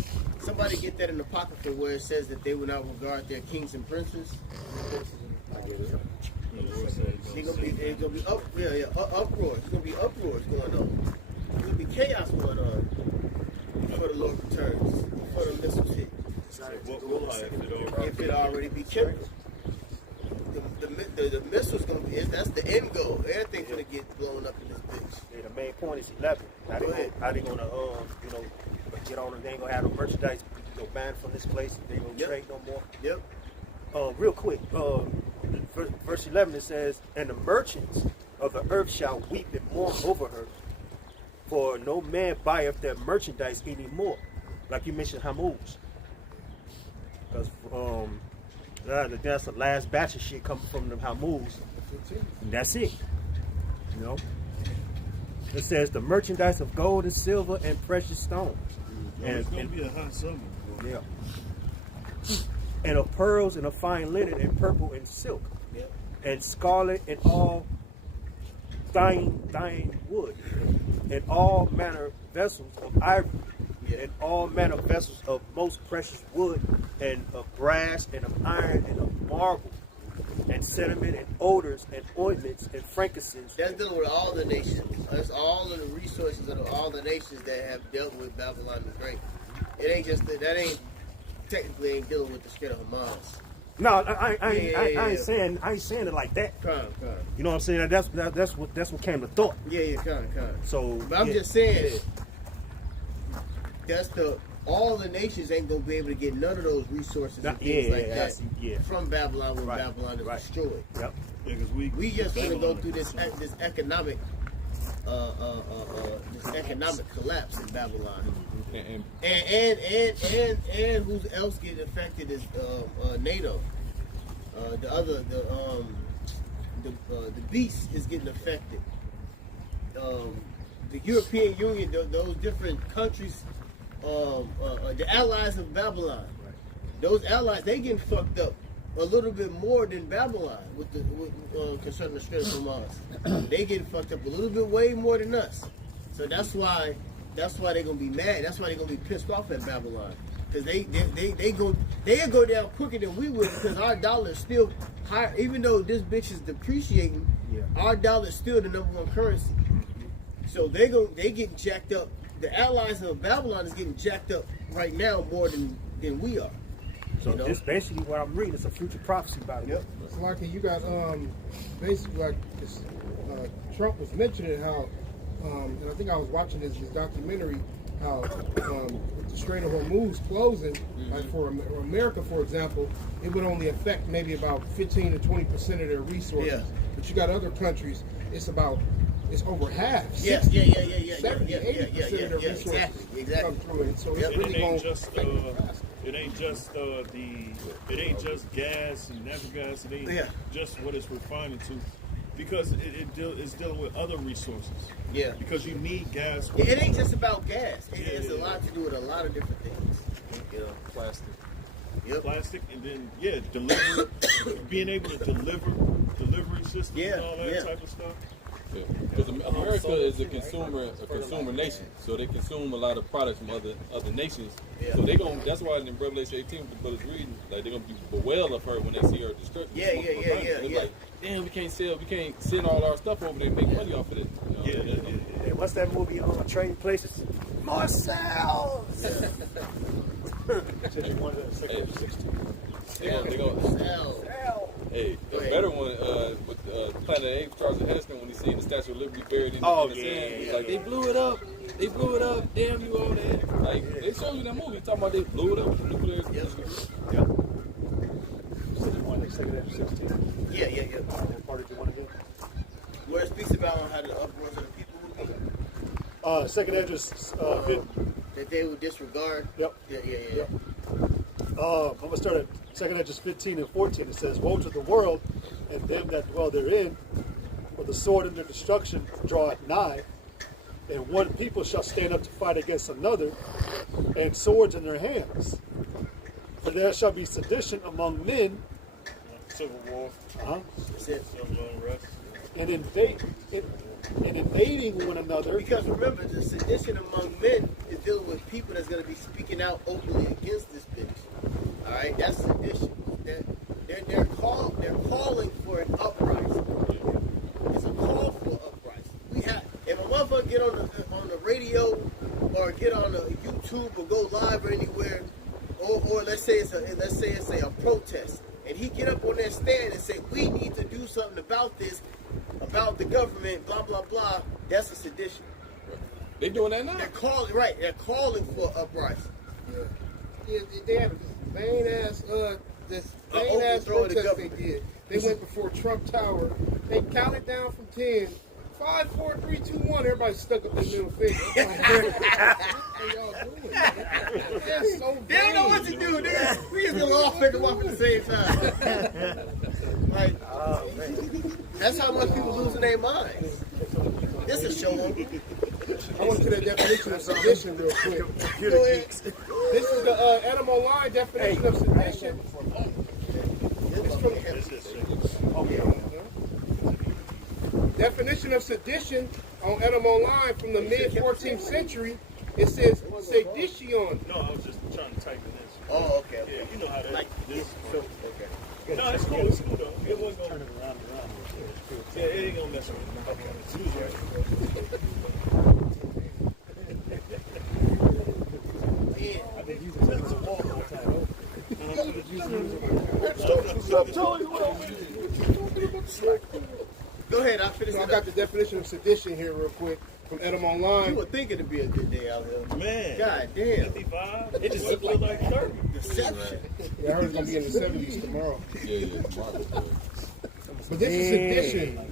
somebody get that in the pocket for where it says that they will not regard their kings and princes. They're gonna be uproar. It's gonna be uproars going on. There's gonna be chaos going on before the Lord returns, before the missiles hit. What will happen If it already be kindled. The missile's gonna be, that's the end goal. Everything's gonna get blown up in this bitch. Yeah, the main point is 11. How they gonna get on and they ain't gonna have no merchandise, banned from this place. They ain't gonna trade no more. Yep. Real quick, verse 11 it says, "And the merchants of the earth shall weep and mourn over her, for no man buyeth their merchandise anymore." Like you mentioned, Hammuz. Because that's the last batch of shit coming from the Hammuz. And that's it. You know. It says the merchandise of gold and silver and precious stones. It's going to be a hot summer. Yeah. And of pearls and of fine linen and purple and silk. Yep. And scarlet and all thine wood. And all manner of vessels of ivory. And all manner of vessels of most precious wood. And of brass and of iron and of marble. And sediment and odors and ointments and frankincense. That's dealing with all the nations. That's all of the resources of all the nations that have dealt with Babylon the Great. It ain't just that ain't technically ain't dealing with the Strait of Hamas. No, I ain't saying it like that. You know what I'm saying? That's what came to thought. Kind. So, but I'm just saying, that's all the nations ain't gonna be able to get none of those resources and things like that from Babylon when Babylon is destroyed. Yep. Yeah, because we just gonna go through this economic collapse in Babylon. And who else getting affected is NATO. The beast is getting affected. The European Union, those different countries, the allies of Babylon. Those allies, they getting fucked up a little bit more than Babylon with concerning the Strait of Hamas. They getting fucked up a little bit way more than us. So that's why they're gonna be mad. That's why they're gonna be pissed off at Babylon, because they'll go down quicker than we would, because our dollar is still higher. Even though this bitch is depreciating, our dollar is still the #1 currency. So they getting jacked up. The allies of Babylon is getting jacked up right now more than we are. So this basically what I'm reading. It's a future prophecy about it. Yep. It's like you got basically like this, Trump was mentioning how, and I think I was watching this documentary, how with the Strait of Hormuz closing, like for America, for example, it would only affect maybe about 15 to 20% of their resources. Yeah. But you got other countries, it's over half. Yeah. 70, 80% of their resources Exactly. come through it. So it's And really going to it ain't just gas and natural gas. It ain't just what it's refining to, because it's dealing with other resources. Yeah. Because you need gas. It ain't just about gas. It's a lot to do with a lot of different things. Plastic. Plastic, and then delivery, being able to delivery systems and all that type of stuff. Because America is a consumer nation, so they consume a lot of products from other nations. So they that's why in Revelation 18, what the brother's reading, like they're gonna be bewail of her when they see her destruction. They're like, damn, we can't send all our stuff over there and make money off of it. You know? Hey, what's that movie on Trading Places? Marcel. Hey, the better one with Planet of the Apes, Charles Heston, when he seen the Statue of Liberty buried in the sand, he's like, they blew it up, damn you all that. Like, they showed you that movie, talking about they blew it up with the nuclear explosion. Where it speaks about how the uproars of the people would be. Second address, that they would disregard. Yep. I'm going to start at second address 15 and 14. It says, "Woe to the world and them that dwell therein, for the sword and their destruction draweth nigh, and one people shall stand up to fight against another, and swords in their hands. For there shall be sedition among men, Civil War, That's it. civil unrest. and invading one another. Because remember, the sedition among men is dealing with people that's going to be speaking out openly against this bitch. All right, that's sedition. They're calling for an uprising. It's a call for an uprising. If a motherfucker get on the radio or get on a YouTube or go live or anywhere, or let's say it's a protest, and he get up on that stand and say we need to do something about this, about the government, blah blah blah. That's a sedition. They doing that now. They're calling for uprising. Yeah, they have this vain ass overthrow of the protest they government. did. They went before Trump Tower. They counted down from 10. 5, 4, 3, 2, 1. Everybody stuck up their middle finger. What y'all doing? That's so They don't know vain. what to do. We just gonna all pick them up at the same time. Like, that's how much people losing their minds. This is show them. I want to the definition of sedition real quick. Go ahead. This is the Adam Online definition of sedition. It's from definition of sedition on Adam Online from the mid 14th century. It says sedition. No, I was just trying to type in this. Oh, okay. Yeah, you know how that. This. Okay. No, it's cool. It's cool though. It wasn't gonna turn it around. Yeah, it ain't gonna mess with it. Okay. Excuse me. Go ahead, I'll finish So I it got up. the definition of sedition here real quick from Adam You Online. would think it'd be a good day out here. Man. God damn. 55. It just looked like 30. Deception. Yeah, I heard it's gonna be in the 70s tomorrow. Yeah. Tomorrow. But this is sedition.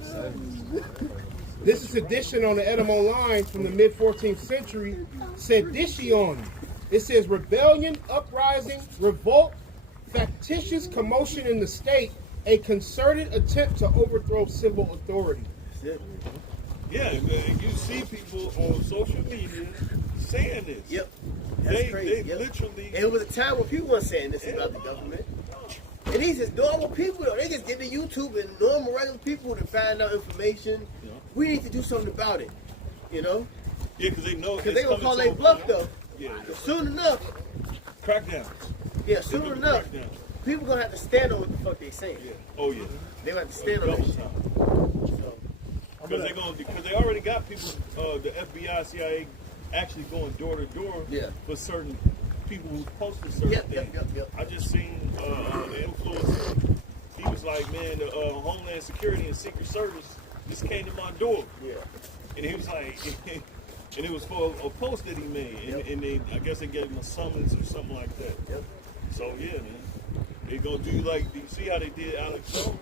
This is sedition on the Adam Online from the mid 14th century. Sedition. It says rebellion, uprising, revolt, factitious commotion in the state, a concerted attempt to overthrow civil authority. That's it. Yeah, man, you see people on social media saying this. Yep. That's crazy. They Yep. literally. And it was a time when people weren't saying this about the government. And these is normal people though. They just get to YouTube and normal regular people to find out information. Yeah. We need to do something about it. You know? Yeah, because they know. Because it's they gonna coming call to their a bluff point. though. Yeah. Soon enough, Crackdowns. yeah, They soon do enough, crackdowns. people gonna have to stand on what the fuck they saying. Yeah. Oh yeah. They gonna have to stand on Double that shit. time. Because they already got people, the FBI, CIA, actually going door to door Yeah. for certain people who posted certain Yep, things. yep. I just seen an influencer. He was like, man, the Homeland Security and Secret Service just came to my door, Yeah. and he was like, and it was for a post that he made, and they, I guess they gave him a summons or something like that. Yep. So yeah, man, they gonna do like, do you see how they did Alex Jones?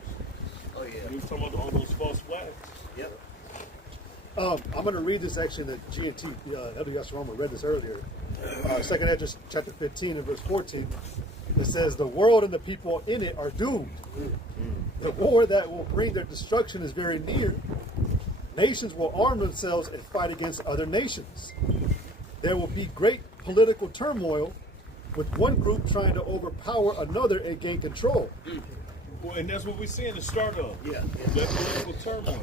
Oh He yeah. was talking about all those false flags. Yep. I'm going to read this section that G&T, Elder Yasharama read this earlier. Second Esdras chapter 15 and verse 14. It says, the world and the people in it are doomed. The war that will bring their destruction is very near. Nations will arm themselves and fight against other nations. There will be great political turmoil, with one group trying to overpower another and gain control. Well, and that's what we're seeing the start of. Yeah. That political turmoil.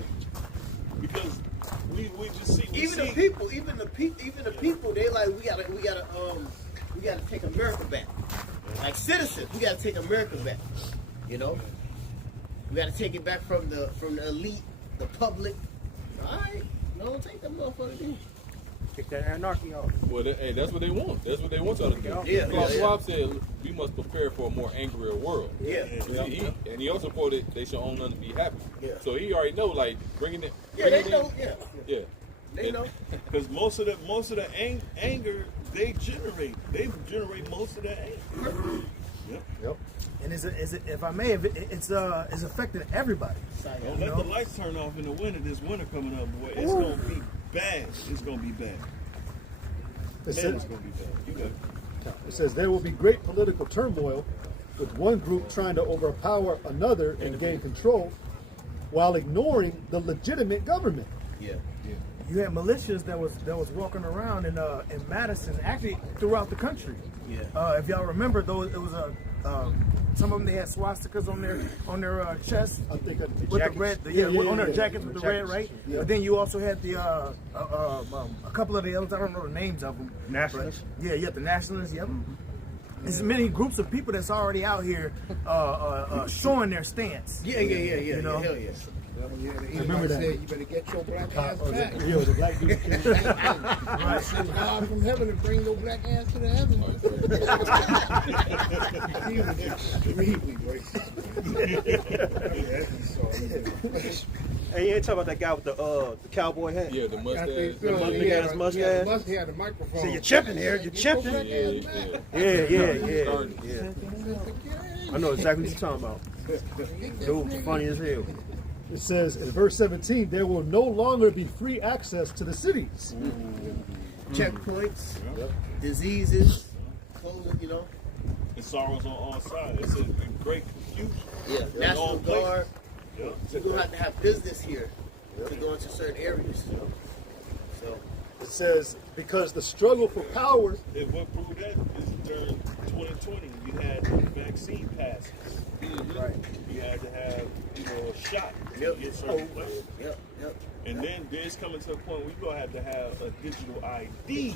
Because we just see Even the people, they like we gotta take America back. Like citizens, we gotta take America back. You know, we gotta take it back from the elite, the public. All right, no, don't take that motherfucker. Dude. Kick that anarchy off. Well, that's what they want. That's what they want y'all to do. Yeah, Klaus yeah. Schwab said we must prepare for a more angrier world. Yeah. And he also quoted, "They shall own none to be happy." Yeah. So he already know, like bringing it. Yeah, they bringing know. it- Yeah, Yeah. they know. because most of the anger they generate most of that anger. Yep. And is it if I may, it's affecting everybody. Don't let the lights turn off in the winter. This winter coming up, boy, it's gonna be bad. It's gonna be bad. It Man, says, it's gonna be bad. You got it says there will be great political turmoil, with one group trying to overpower another and gain control, while ignoring the legitimate government. Yeah. you had militias that was walking around in Madison, actually throughout the country. Yeah. If y'all remember, though, it was some of them, they had swastikas on their chests. I think of the With the jackets. red, on their jackets with the red, right? Yeah. But then you also had the a couple of the others. I don't know the names of them. Nationalists. Yeah, you have the nationalists. Yep. There's many groups of people that's already out here showing their stance. Yeah. You know? Hell yeah. Remember that? Said, you better get your black ass back. Yeah, the black dude came. I sent God from heaven to bring your black ass to the heaven. He was extremely racist. Hey, you ain't talking about that guy with the cowboy hat? Yeah, the I mustache. think so. He had his mustache? He had a microphone. So you're chipping here. You're Get your chipping. black ass back. Yeah. I know exactly what you're talking about. Dude, funny as hell. It says in verse 17, there will no longer be free access to the cities. Checkpoints, diseases, closing, you know. And sorrows on all sides. It's in great confusion. Yeah. In National all places. Guard. Yeah. You're going to have to have business here to go into certain areas. So, It says, because the struggle for power, And what proved that is during 2020, you had vaccine passes. right. You had to have, a shot to Yep. get certain places. Yep. And then there's coming to a point where you're going to have a digital ID.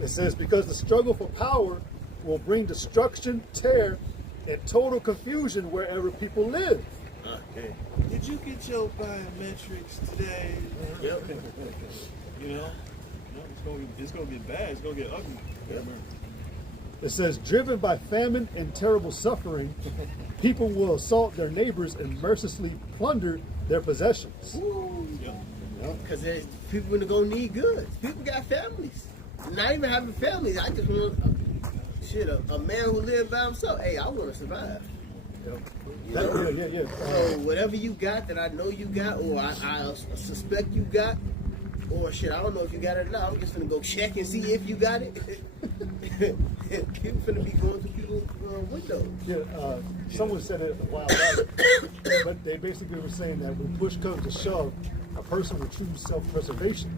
it says, because the struggle for power will bring destruction, terror, and total confusion wherever people live. Did you get your biometrics today? Yep. It's gonna get bad. It's gonna get ugly. It says, driven by famine and terrible suffering, people will assault their neighbors and mercilessly plunder their possessions. Because there's people going to go need goods. People got families. Not even having families. I just want a man who lives by himself. Hey, I want to survive. You know? Yeah. So whatever you got that I know you got, or I suspect you got, or shit, I don't know if you got it or not. I'm just gonna go check and see if you got it. People finna be going to people's windows. Yeah, someone said it a while back, but they basically were saying that when push comes to shove, a person will choose self-preservation,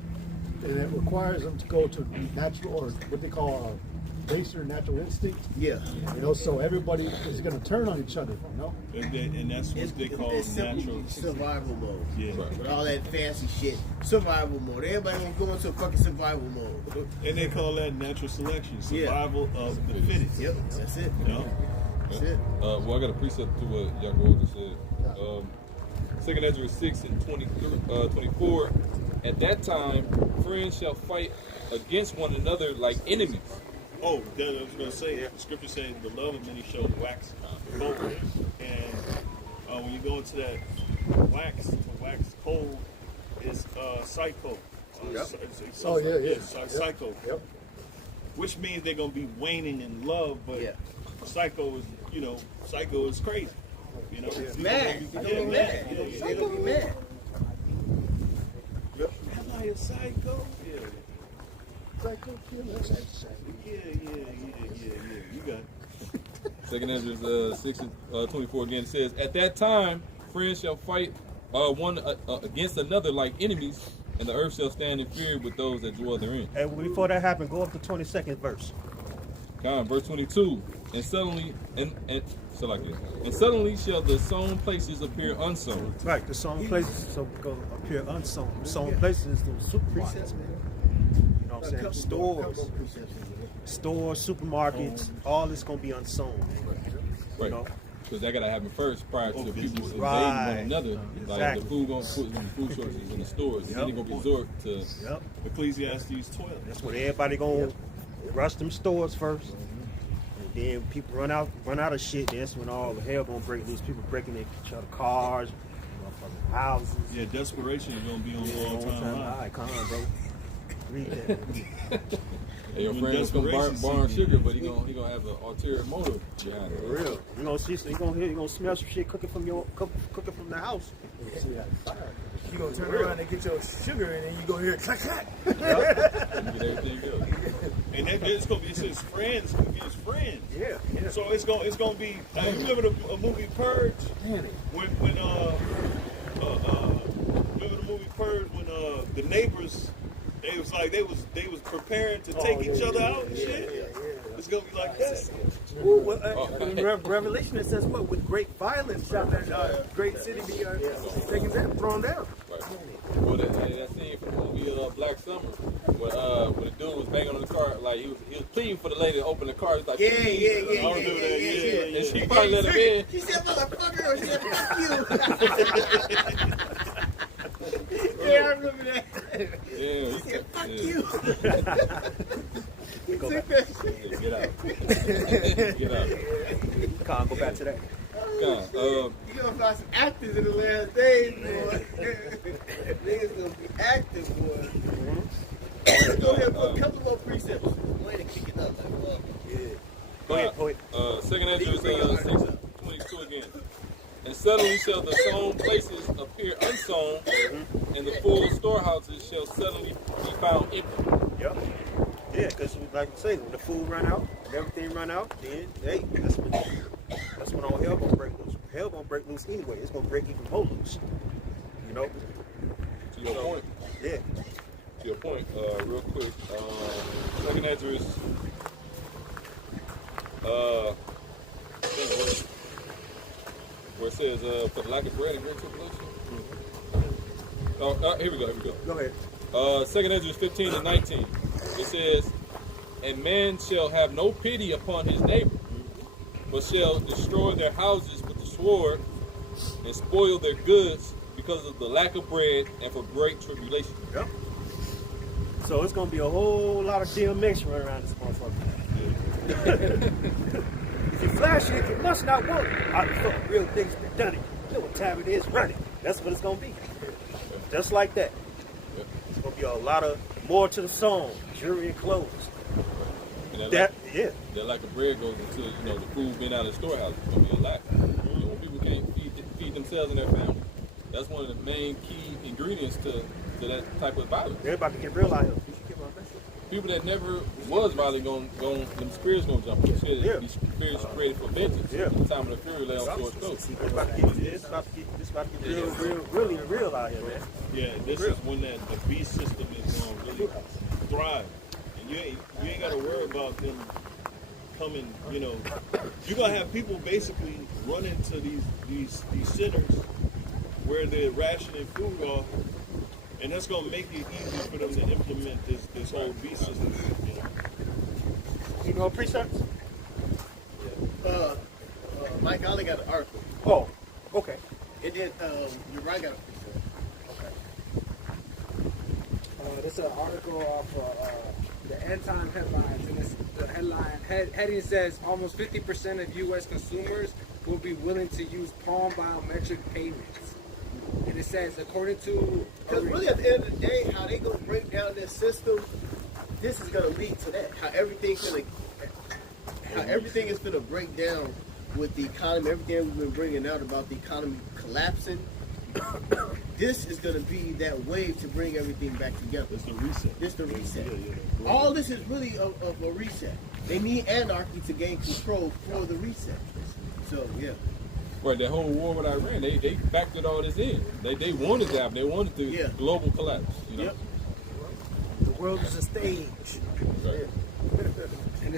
and it requires them to go to natural, or what they call baser natural instinct. Yeah. So everybody is going to turn on each other. And that's what they call It's simply natural. survival mode. Yeah. With all that fancy shit. Survival mode. Everybody gonna go into fucking survival mode. And they call that natural selection, survival of the fittest. Yep, that's it. That's it. Well, I got a precept to what Yaakov just said. 2 Ezra 6 and 24. At that time, friends shall fight against one another like enemies. Oh, then I was going to say, the scripture says the love of many shall wax cold. And when you go into that wax cold, it's psycho. Psycho. Yep. Which means they're going to be waning in love, but psycho is, psycho is crazy. Mad. They're gonna be mad. They're gonna be mad. Am I a psycho? Yeah. You got it. 2 Ezra 6 and 24 again. It says, at that time, friends shall fight one against another like enemies, and the earth shall stand in fear with those that dwell therein. And before that happened, go up to 22nd verse. Verse 22. And suddenly, and suddenly shall the sown places appear unsown. Right, the sown places go appear unsown. Sown places is the supermarkets. You know what I'm saying? Stores, supermarkets, all this gonna be unsown. Right. You know? Because that gotta happen first prior to the people invading Right. one another. Like Exactly. the food gonna put in food shortages in the stores. And then they gonna resort to Yep. Ecclesiastes 12. That's when everybody gonna rush them stores first. And then people run out of shit. That's when all the hell gonna break loose. People breaking each other cars, motherfucking houses. Yeah, desperation is going to be on all time high. High. Come on, bro. Read that. hey, your When friend was from desperation barn sees sugar, but he gonna have an ulterior motive behind it. For real. You gonna see, you gonna smell some shit cooking from the house. You gonna turn around and get your sugar, and then you gonna hear it clack clack. You get everything good. And that it's going to be, it says friends against friends. Yeah. So it's going to be, you remember the movie Purge? When Remember the movie Purge when the neighbors, they was preparing to take each other out and shit. It's gonna be like that. Ooh, well, in Revelation it says what? With great violence shall that great city be taken down, thrown down. Right. Well, that scene from the movie Black Summer, when the dude was banging on the car, like he was pleading for the lady to open the car. He's like, Yeah. And she probably let him in. She said, "Motherfucker," or she said, "Fuck you." Yeah, I remember that. Yeah, He said, "Fuck you." He Go took back. that shit. Get out. Get out. Come on, go back to that. God, You gonna find some actors in the last days, boy. Niggas gonna be active, boy. Let's go ahead and put a couple more precepts. Go ahead and kick it up like fuck. Go ahead. Second Ezra 6:22 again. And suddenly shall the sown places appear unsown, and the full storehouses shall suddenly be found empty. Yep. Yeah, because like I say, when the food run out and everything run out, then hey, that's when all hell gonna break loose. Hell gonna break loose anyway. It's gonna break even more loose. You know. To your point. Yeah. To your point, real quick. Second Ezra is where it says for the lack of bread and great tribulation. Here we go. Go ahead. Second Ezra 15:19. It says, "And man shall have no pity upon his neighbor, but shall destroy their houses with the sword, and spoil their goods because of the lack of bread and for great tribulation." Yep. So it's gonna be a whole lot of DMX running around this motherfucker. If you flash it, you must not want it. How the fuck real things be done it? You know what time it is, run it. That's what it's gonna be. Just like that. It's gonna be a lot of more to the song, jewelry and clothes. And That that lack of bread goes into the food being out of the storehouse. It's gonna be a lack. When people can't feed themselves and their family, that's one of the main key ingredients to that type of violence. everybody can get real out here. People that never was violent, them spirits gonna jump. These spirits are created for vengeance. Yeah. At the time of the fury, lay on towards coast. It's about to get real out here, man. Yeah, this is when the beast system is going to really thrive. And you ain't got to worry about them coming, you're going to have people basically run into these centers where they're rationing food off, and that's going to make it easy for them to implement this whole beast system, You know precepts? Mike Ollie got an article. Oh, okay. And then Uriah got a precept. This is an article off the End Time headlines, and the heading says almost 50% of U.S. consumers will be willing to use palm biometric payments. And it says, according to Because really, at the end of the day, how they gonna break down this system, this is gonna lead to that. How everything is gonna break down with the economy. Everything we've been bringing out about the economy collapsing. This is gonna be that wave to bring everything back together. It's the reset. This the reset. Yeah. All this is really of a reset. They need anarchy to gain control for the reset. So yeah. Right, that whole war with Iran, they factored all this in. They wanted that. They wanted the global collapse. Yep. The world is a stage. Right. And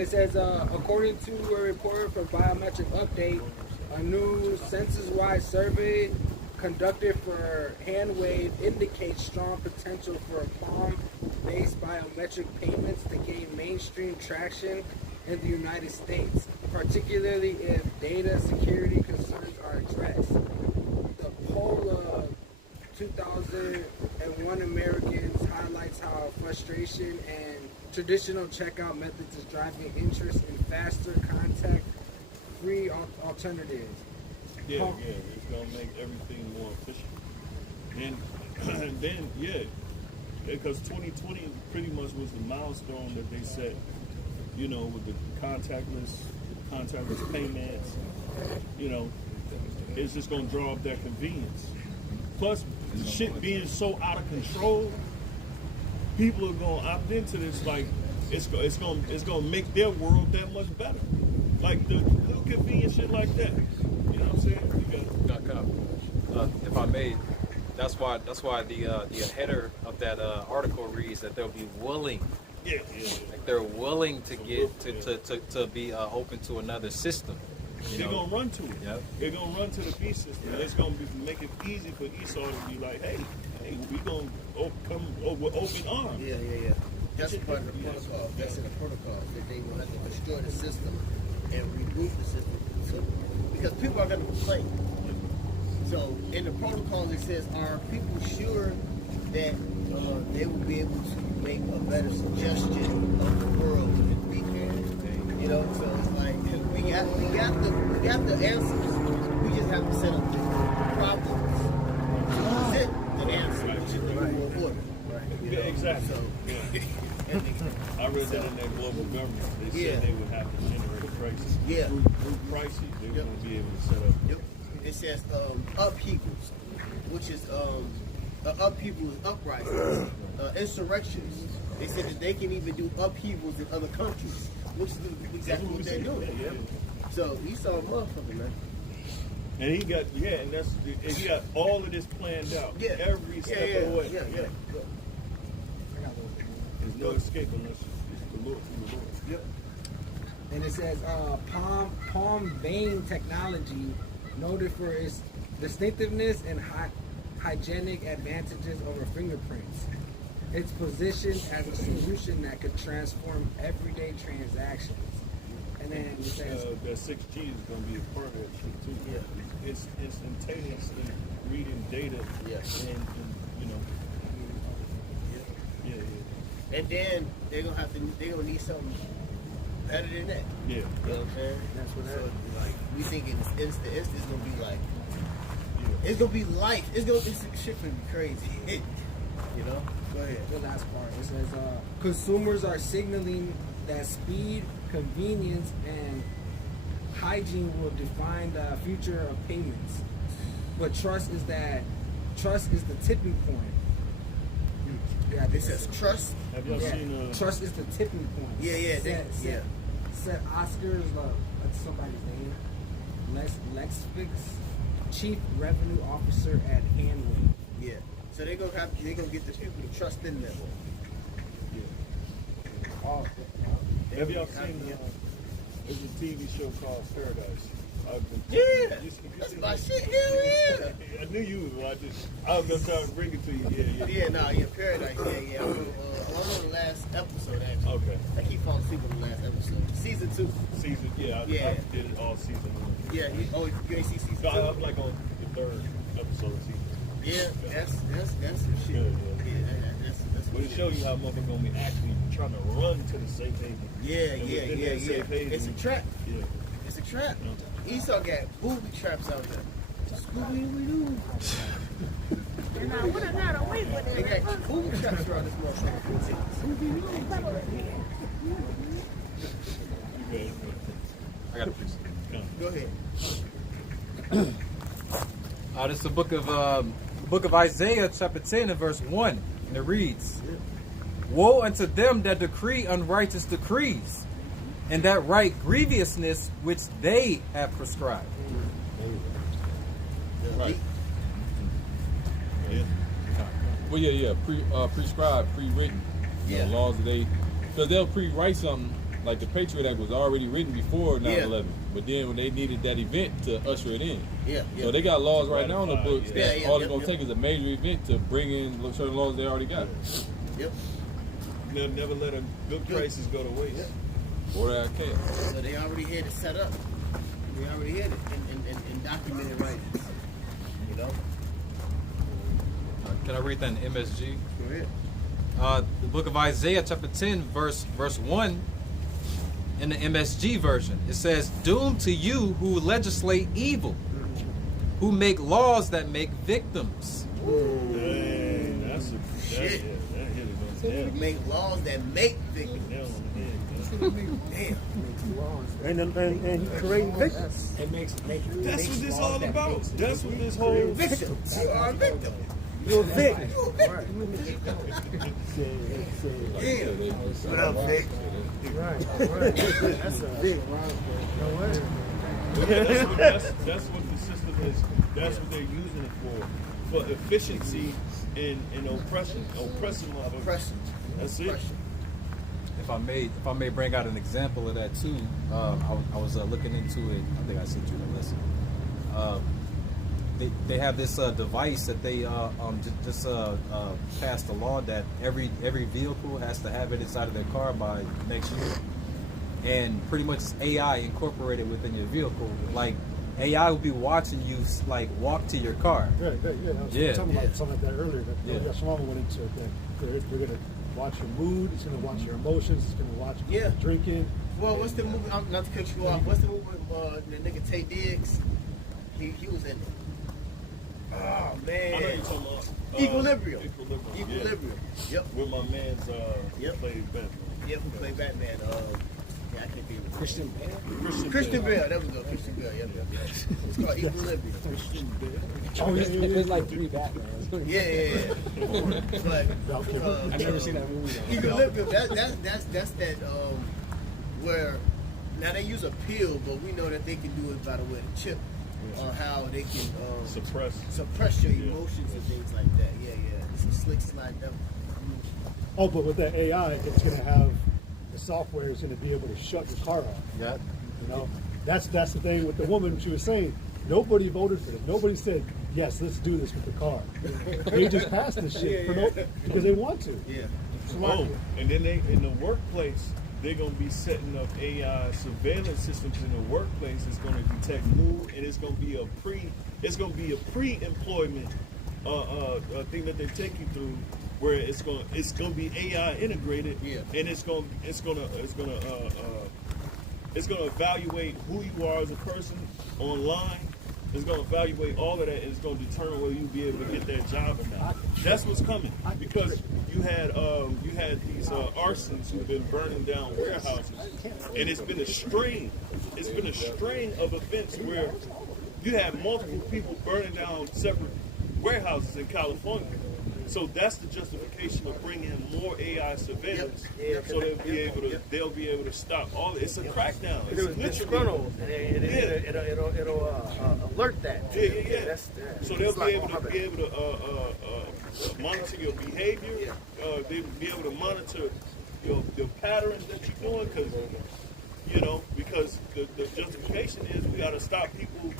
it says, according to a report from Biometric Update, a new census-wide survey conducted for HandWave indicates strong potential for palm-based biometric payments to gain mainstream traction in the United States, particularly if data security concerns are addressed. The poll of 2001 Americans highlights how frustration and traditional checkout methods is driving interest in faster contact-free alternatives. Yeah, it's gonna make everything more efficient. And then because 2020 pretty much was the milestone that they set, with the contactless payments. It's just gonna draw up that convenience. Plus, shit being so out of control, people are gonna opt into this. Like, it's gonna make their world that much better. Like the convenient shit like that. You know what I'm saying? You got if I may, that's why the header of that article reads that they'll be willing. Yeah. Like they're willing to get to be open to another system. They're gonna run to it. Yep. They're gonna run to the beast system. And it's gonna make it easy for Esau to be like, hey, we gonna come with open arms. Yeah. That's part of the protocol. That's in the protocol that they will have to destroy the system and reboot the system. So, because people are gonna complain. So in the protocols it says, are people sure that they will be able to make a better suggestion of the world and be here? You know, so it's like we got the answers. We just have to set up the problems to present the answer, which is the rule of order. Yeah, exactly. So, I read that in their global government. They said they would have to generate a crisis. Yeah. Through crises, they're going to be able to set up. Yep. It says upheavals, which is upheavals, uprisings, insurrections. They said that they can even do upheavals in other countries, which is exactly what they're doing. Yeah. So Esau a motherfucker, man. And he got he got all of this planned out. Yeah. Every step of the way. Yeah. There's no escape unless it's the Lord. Yep. And it says palm vein technology, noted for its distinctiveness and hygienic advantages over fingerprints. It's positioned as a solution that could transform everyday transactions. And then it says that 6G is going to be a part of that shit too. Yeah. It's instantaneously reading data. Yeah. And you know. Yeah. And then they're gonna need something better than that. Yeah. You know what I'm saying? That's what so like we think it's gonna be like it's gonna be life. This shit gonna be crazy. You know? Go ahead. the last part. It says consumers are signaling that speed, convenience, and hygiene will define the future of payments. But trust is the tipping point. Yeah, It says trust. Have y'all seen trust is the tipping point. Yeah. Said Oscar's what's somebody's name? Lexfix, Chief Revenue Officer at Handway. Yeah. So they're gonna get the people to trust in them. Have y'all seen there's a TV show called Paradise? That's my shit. Hell yeah. I knew you would watch it. I was gonna try to bring it to you. Paradise. Yeah. I'm on the last episode actually. Okay. I keep falling asleep on the last episode. Season 2. I did it all season 1. Yeah. You ain't see season 2? I'm like on the 3rd episode of season 2. Yeah. That's some shit. Good, That's but it shows you how motherfuckers gonna be actually trying to run to the safe haven. Yeah. Safe haven, It's a trap. Yeah. It's a trap. Esau got booby traps out there. Scooby-Doo. They got booby traps around this motherfucker. I got a piece. Go ahead. This is the book of Isaiah, chapter 10, and verse 1. And it reads, "Woe unto them that decree unrighteous decrees, and that write grievousness which they have prescribed." Right. Well, prescribed, pre-written. You know, laws that because they'll pre-write something like the Patriot Act was already written before 9/11, but then when they needed that event to usher it in, so they got laws right now in the books that all it's gonna take is a major event to bring in certain laws they already got. Yep. Never let a good crisis go to waste. Or that can. So they already had it set up. They already had it in documented writings. You know? Can I read that in MSG? Go ahead. The book of Isaiah, chapter 10, verse 1, in the MSG version. It says, "Doom to you who legislate evil, who make laws that make victims." Dang, that's shit. That hit it on the Make laws that make victims. Damn. And he creating victims. That's what this all about. That's what this whole Victims. You are a victim. You're a Vic. Damn. What up, Vic? Right. That's a Vic. that's what the system because that's what they're using it for efficiency and oppression, oppressing motherfuckers. Oppression. That's it. Oppression. If I may bring out an example of that too, I was looking into it. I think I sent you the list. They have this device that they just passed a law that every vehicle has to have it inside of their car by next year, and pretty much it's AI incorporated within your vehicle. Like AI will be watching you like walk to your car. Yeah. I was talking about something like that earlier. That Shimama went into it. That they're going to watch your mood. It's going to watch your emotions. It's going to watch what you're drinking. Well, what's the movie? I'm not to cut you off. What's the movie with the nigga Tay Diggs? He was in it. Oh I know man. you're talking about Equilibrium. Equilibrium. Yep. With my man's played Batman. Yep. Who played Batman? I can't think of it. Christian Bale. Christian Bale. There we go. Christian Bale. Yep. It's called Equilibrium. Christian Bale. There's like 3 Batmans. Yeah. But I've never seen that movie. Though. Equilibrium. That's that where now they use a pill, but we know that they can do it by the way the chip on how they can suppress your emotions and things like that. Yeah. It's a slick slide devil. Oh, but with that AI, it's going to have the software is going to be able to shut your car off. Yeah. You know, that's the thing with the woman. She was saying nobody voted for this. Nobody said yes. Let's do this with the car. They just passed this shit because they want to. Yeah. And then they in the workplace. They're going to be setting up AI surveillance systems in the workplace. It's going to detect mood, and it's going to be a pre-employment thing that they take you through, where it's going to be AI integrated, and it's going to evaluate who you are as a person online. It's going to evaluate all of that, and it's going to determine whether you'll be able to get that job or not. That's what's coming, because you had these arsons who've been burning down warehouses, and it's been a string of events where you have multiple people burning down separate warehouses in California. So that's the justification of bringing in more AI surveillance, so they'll be able to stop all. It's a crackdown. It's It'll alert that. Yeah. So they'll be able to monitor your behavior. They'll be able to monitor your patterns that you're doing, because the justification is we got to stop people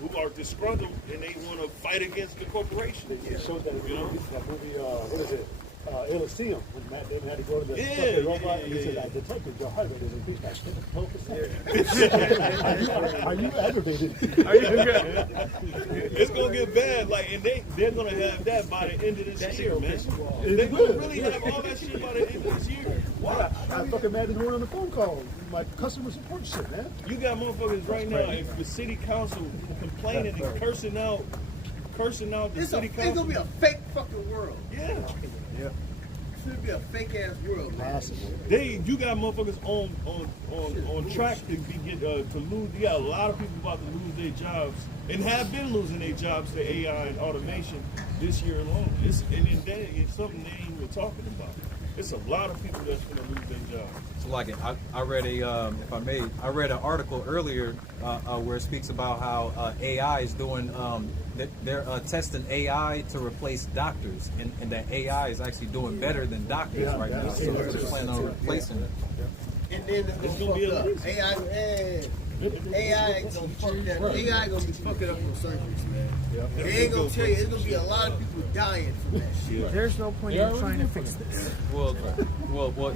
who are disgruntled and they want to fight against the corporation. It showed that movie, what is it? Elysium, when Matt Damon had to go to the fucking robot, and he said, "Detective, your heart rate is increased by 12%." Are you aggravated? It's gonna get bad, and they're gonna have that by the end of this year, man. They're gonna really have all that shit by the end of this year. Why? I fucking mad at one on the phone call. My customer support shit, man. You got motherfuckers right now, if the city council complaining and cursing out the city council. It's gonna be a fake fucking world. Yeah. It's gonna be a fake ass world, man. You got motherfuckers on track to lose. You got a lot of people about to lose their jobs and have been losing their jobs to AI and automation this year alone. It's something they ain't even talking about. It's a lot of people that's gonna lose their jobs. So like I read I read an article earlier where it speaks about how AI is doing they're testing AI to replace doctors, and that AI is actually doing better than doctors right now. So they're planning on replacing it. And then it's gonna be up. AI ain't gonna fuck that. AI gonna be fucking up those surgeries, man. They ain't gonna tell you. It's gonna be a lot of people dying from that shit. There's no point in trying to fix this. Well,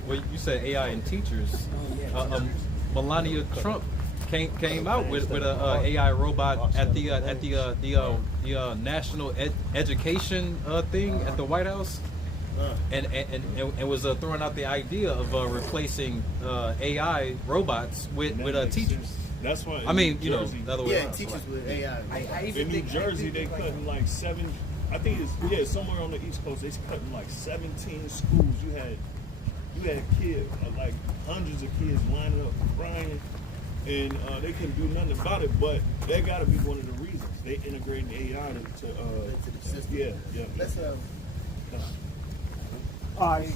you said AI and teachers. Melania Trump came out with a AI robot at the national education thing at the White House, and was throwing out the idea of replacing AI robots with teachers. That's why. I mean, the other way around. Teachers with AI. In New Jersey, they cutting like 7. I think it's somewhere on the East Coast. They cutting like 17 schools. You had kids, like hundreds of kids lining up crying, and they couldn't do nothing about it. But that got to be one of the reasons they integrating AI into the system. Yeah. Let's All right,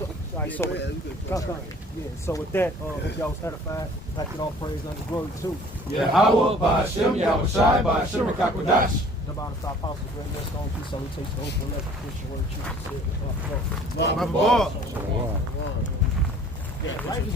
so with that, if y'all was edified, like it all praise and glory too. Yahweh, Ba'ashem, Yahweh Shai, Ba'ashem, Kakwadash. The bottom of our apostles, great rest on peace, salutations, hope, and love, Christian word, truth, and Ball. Yeah, life is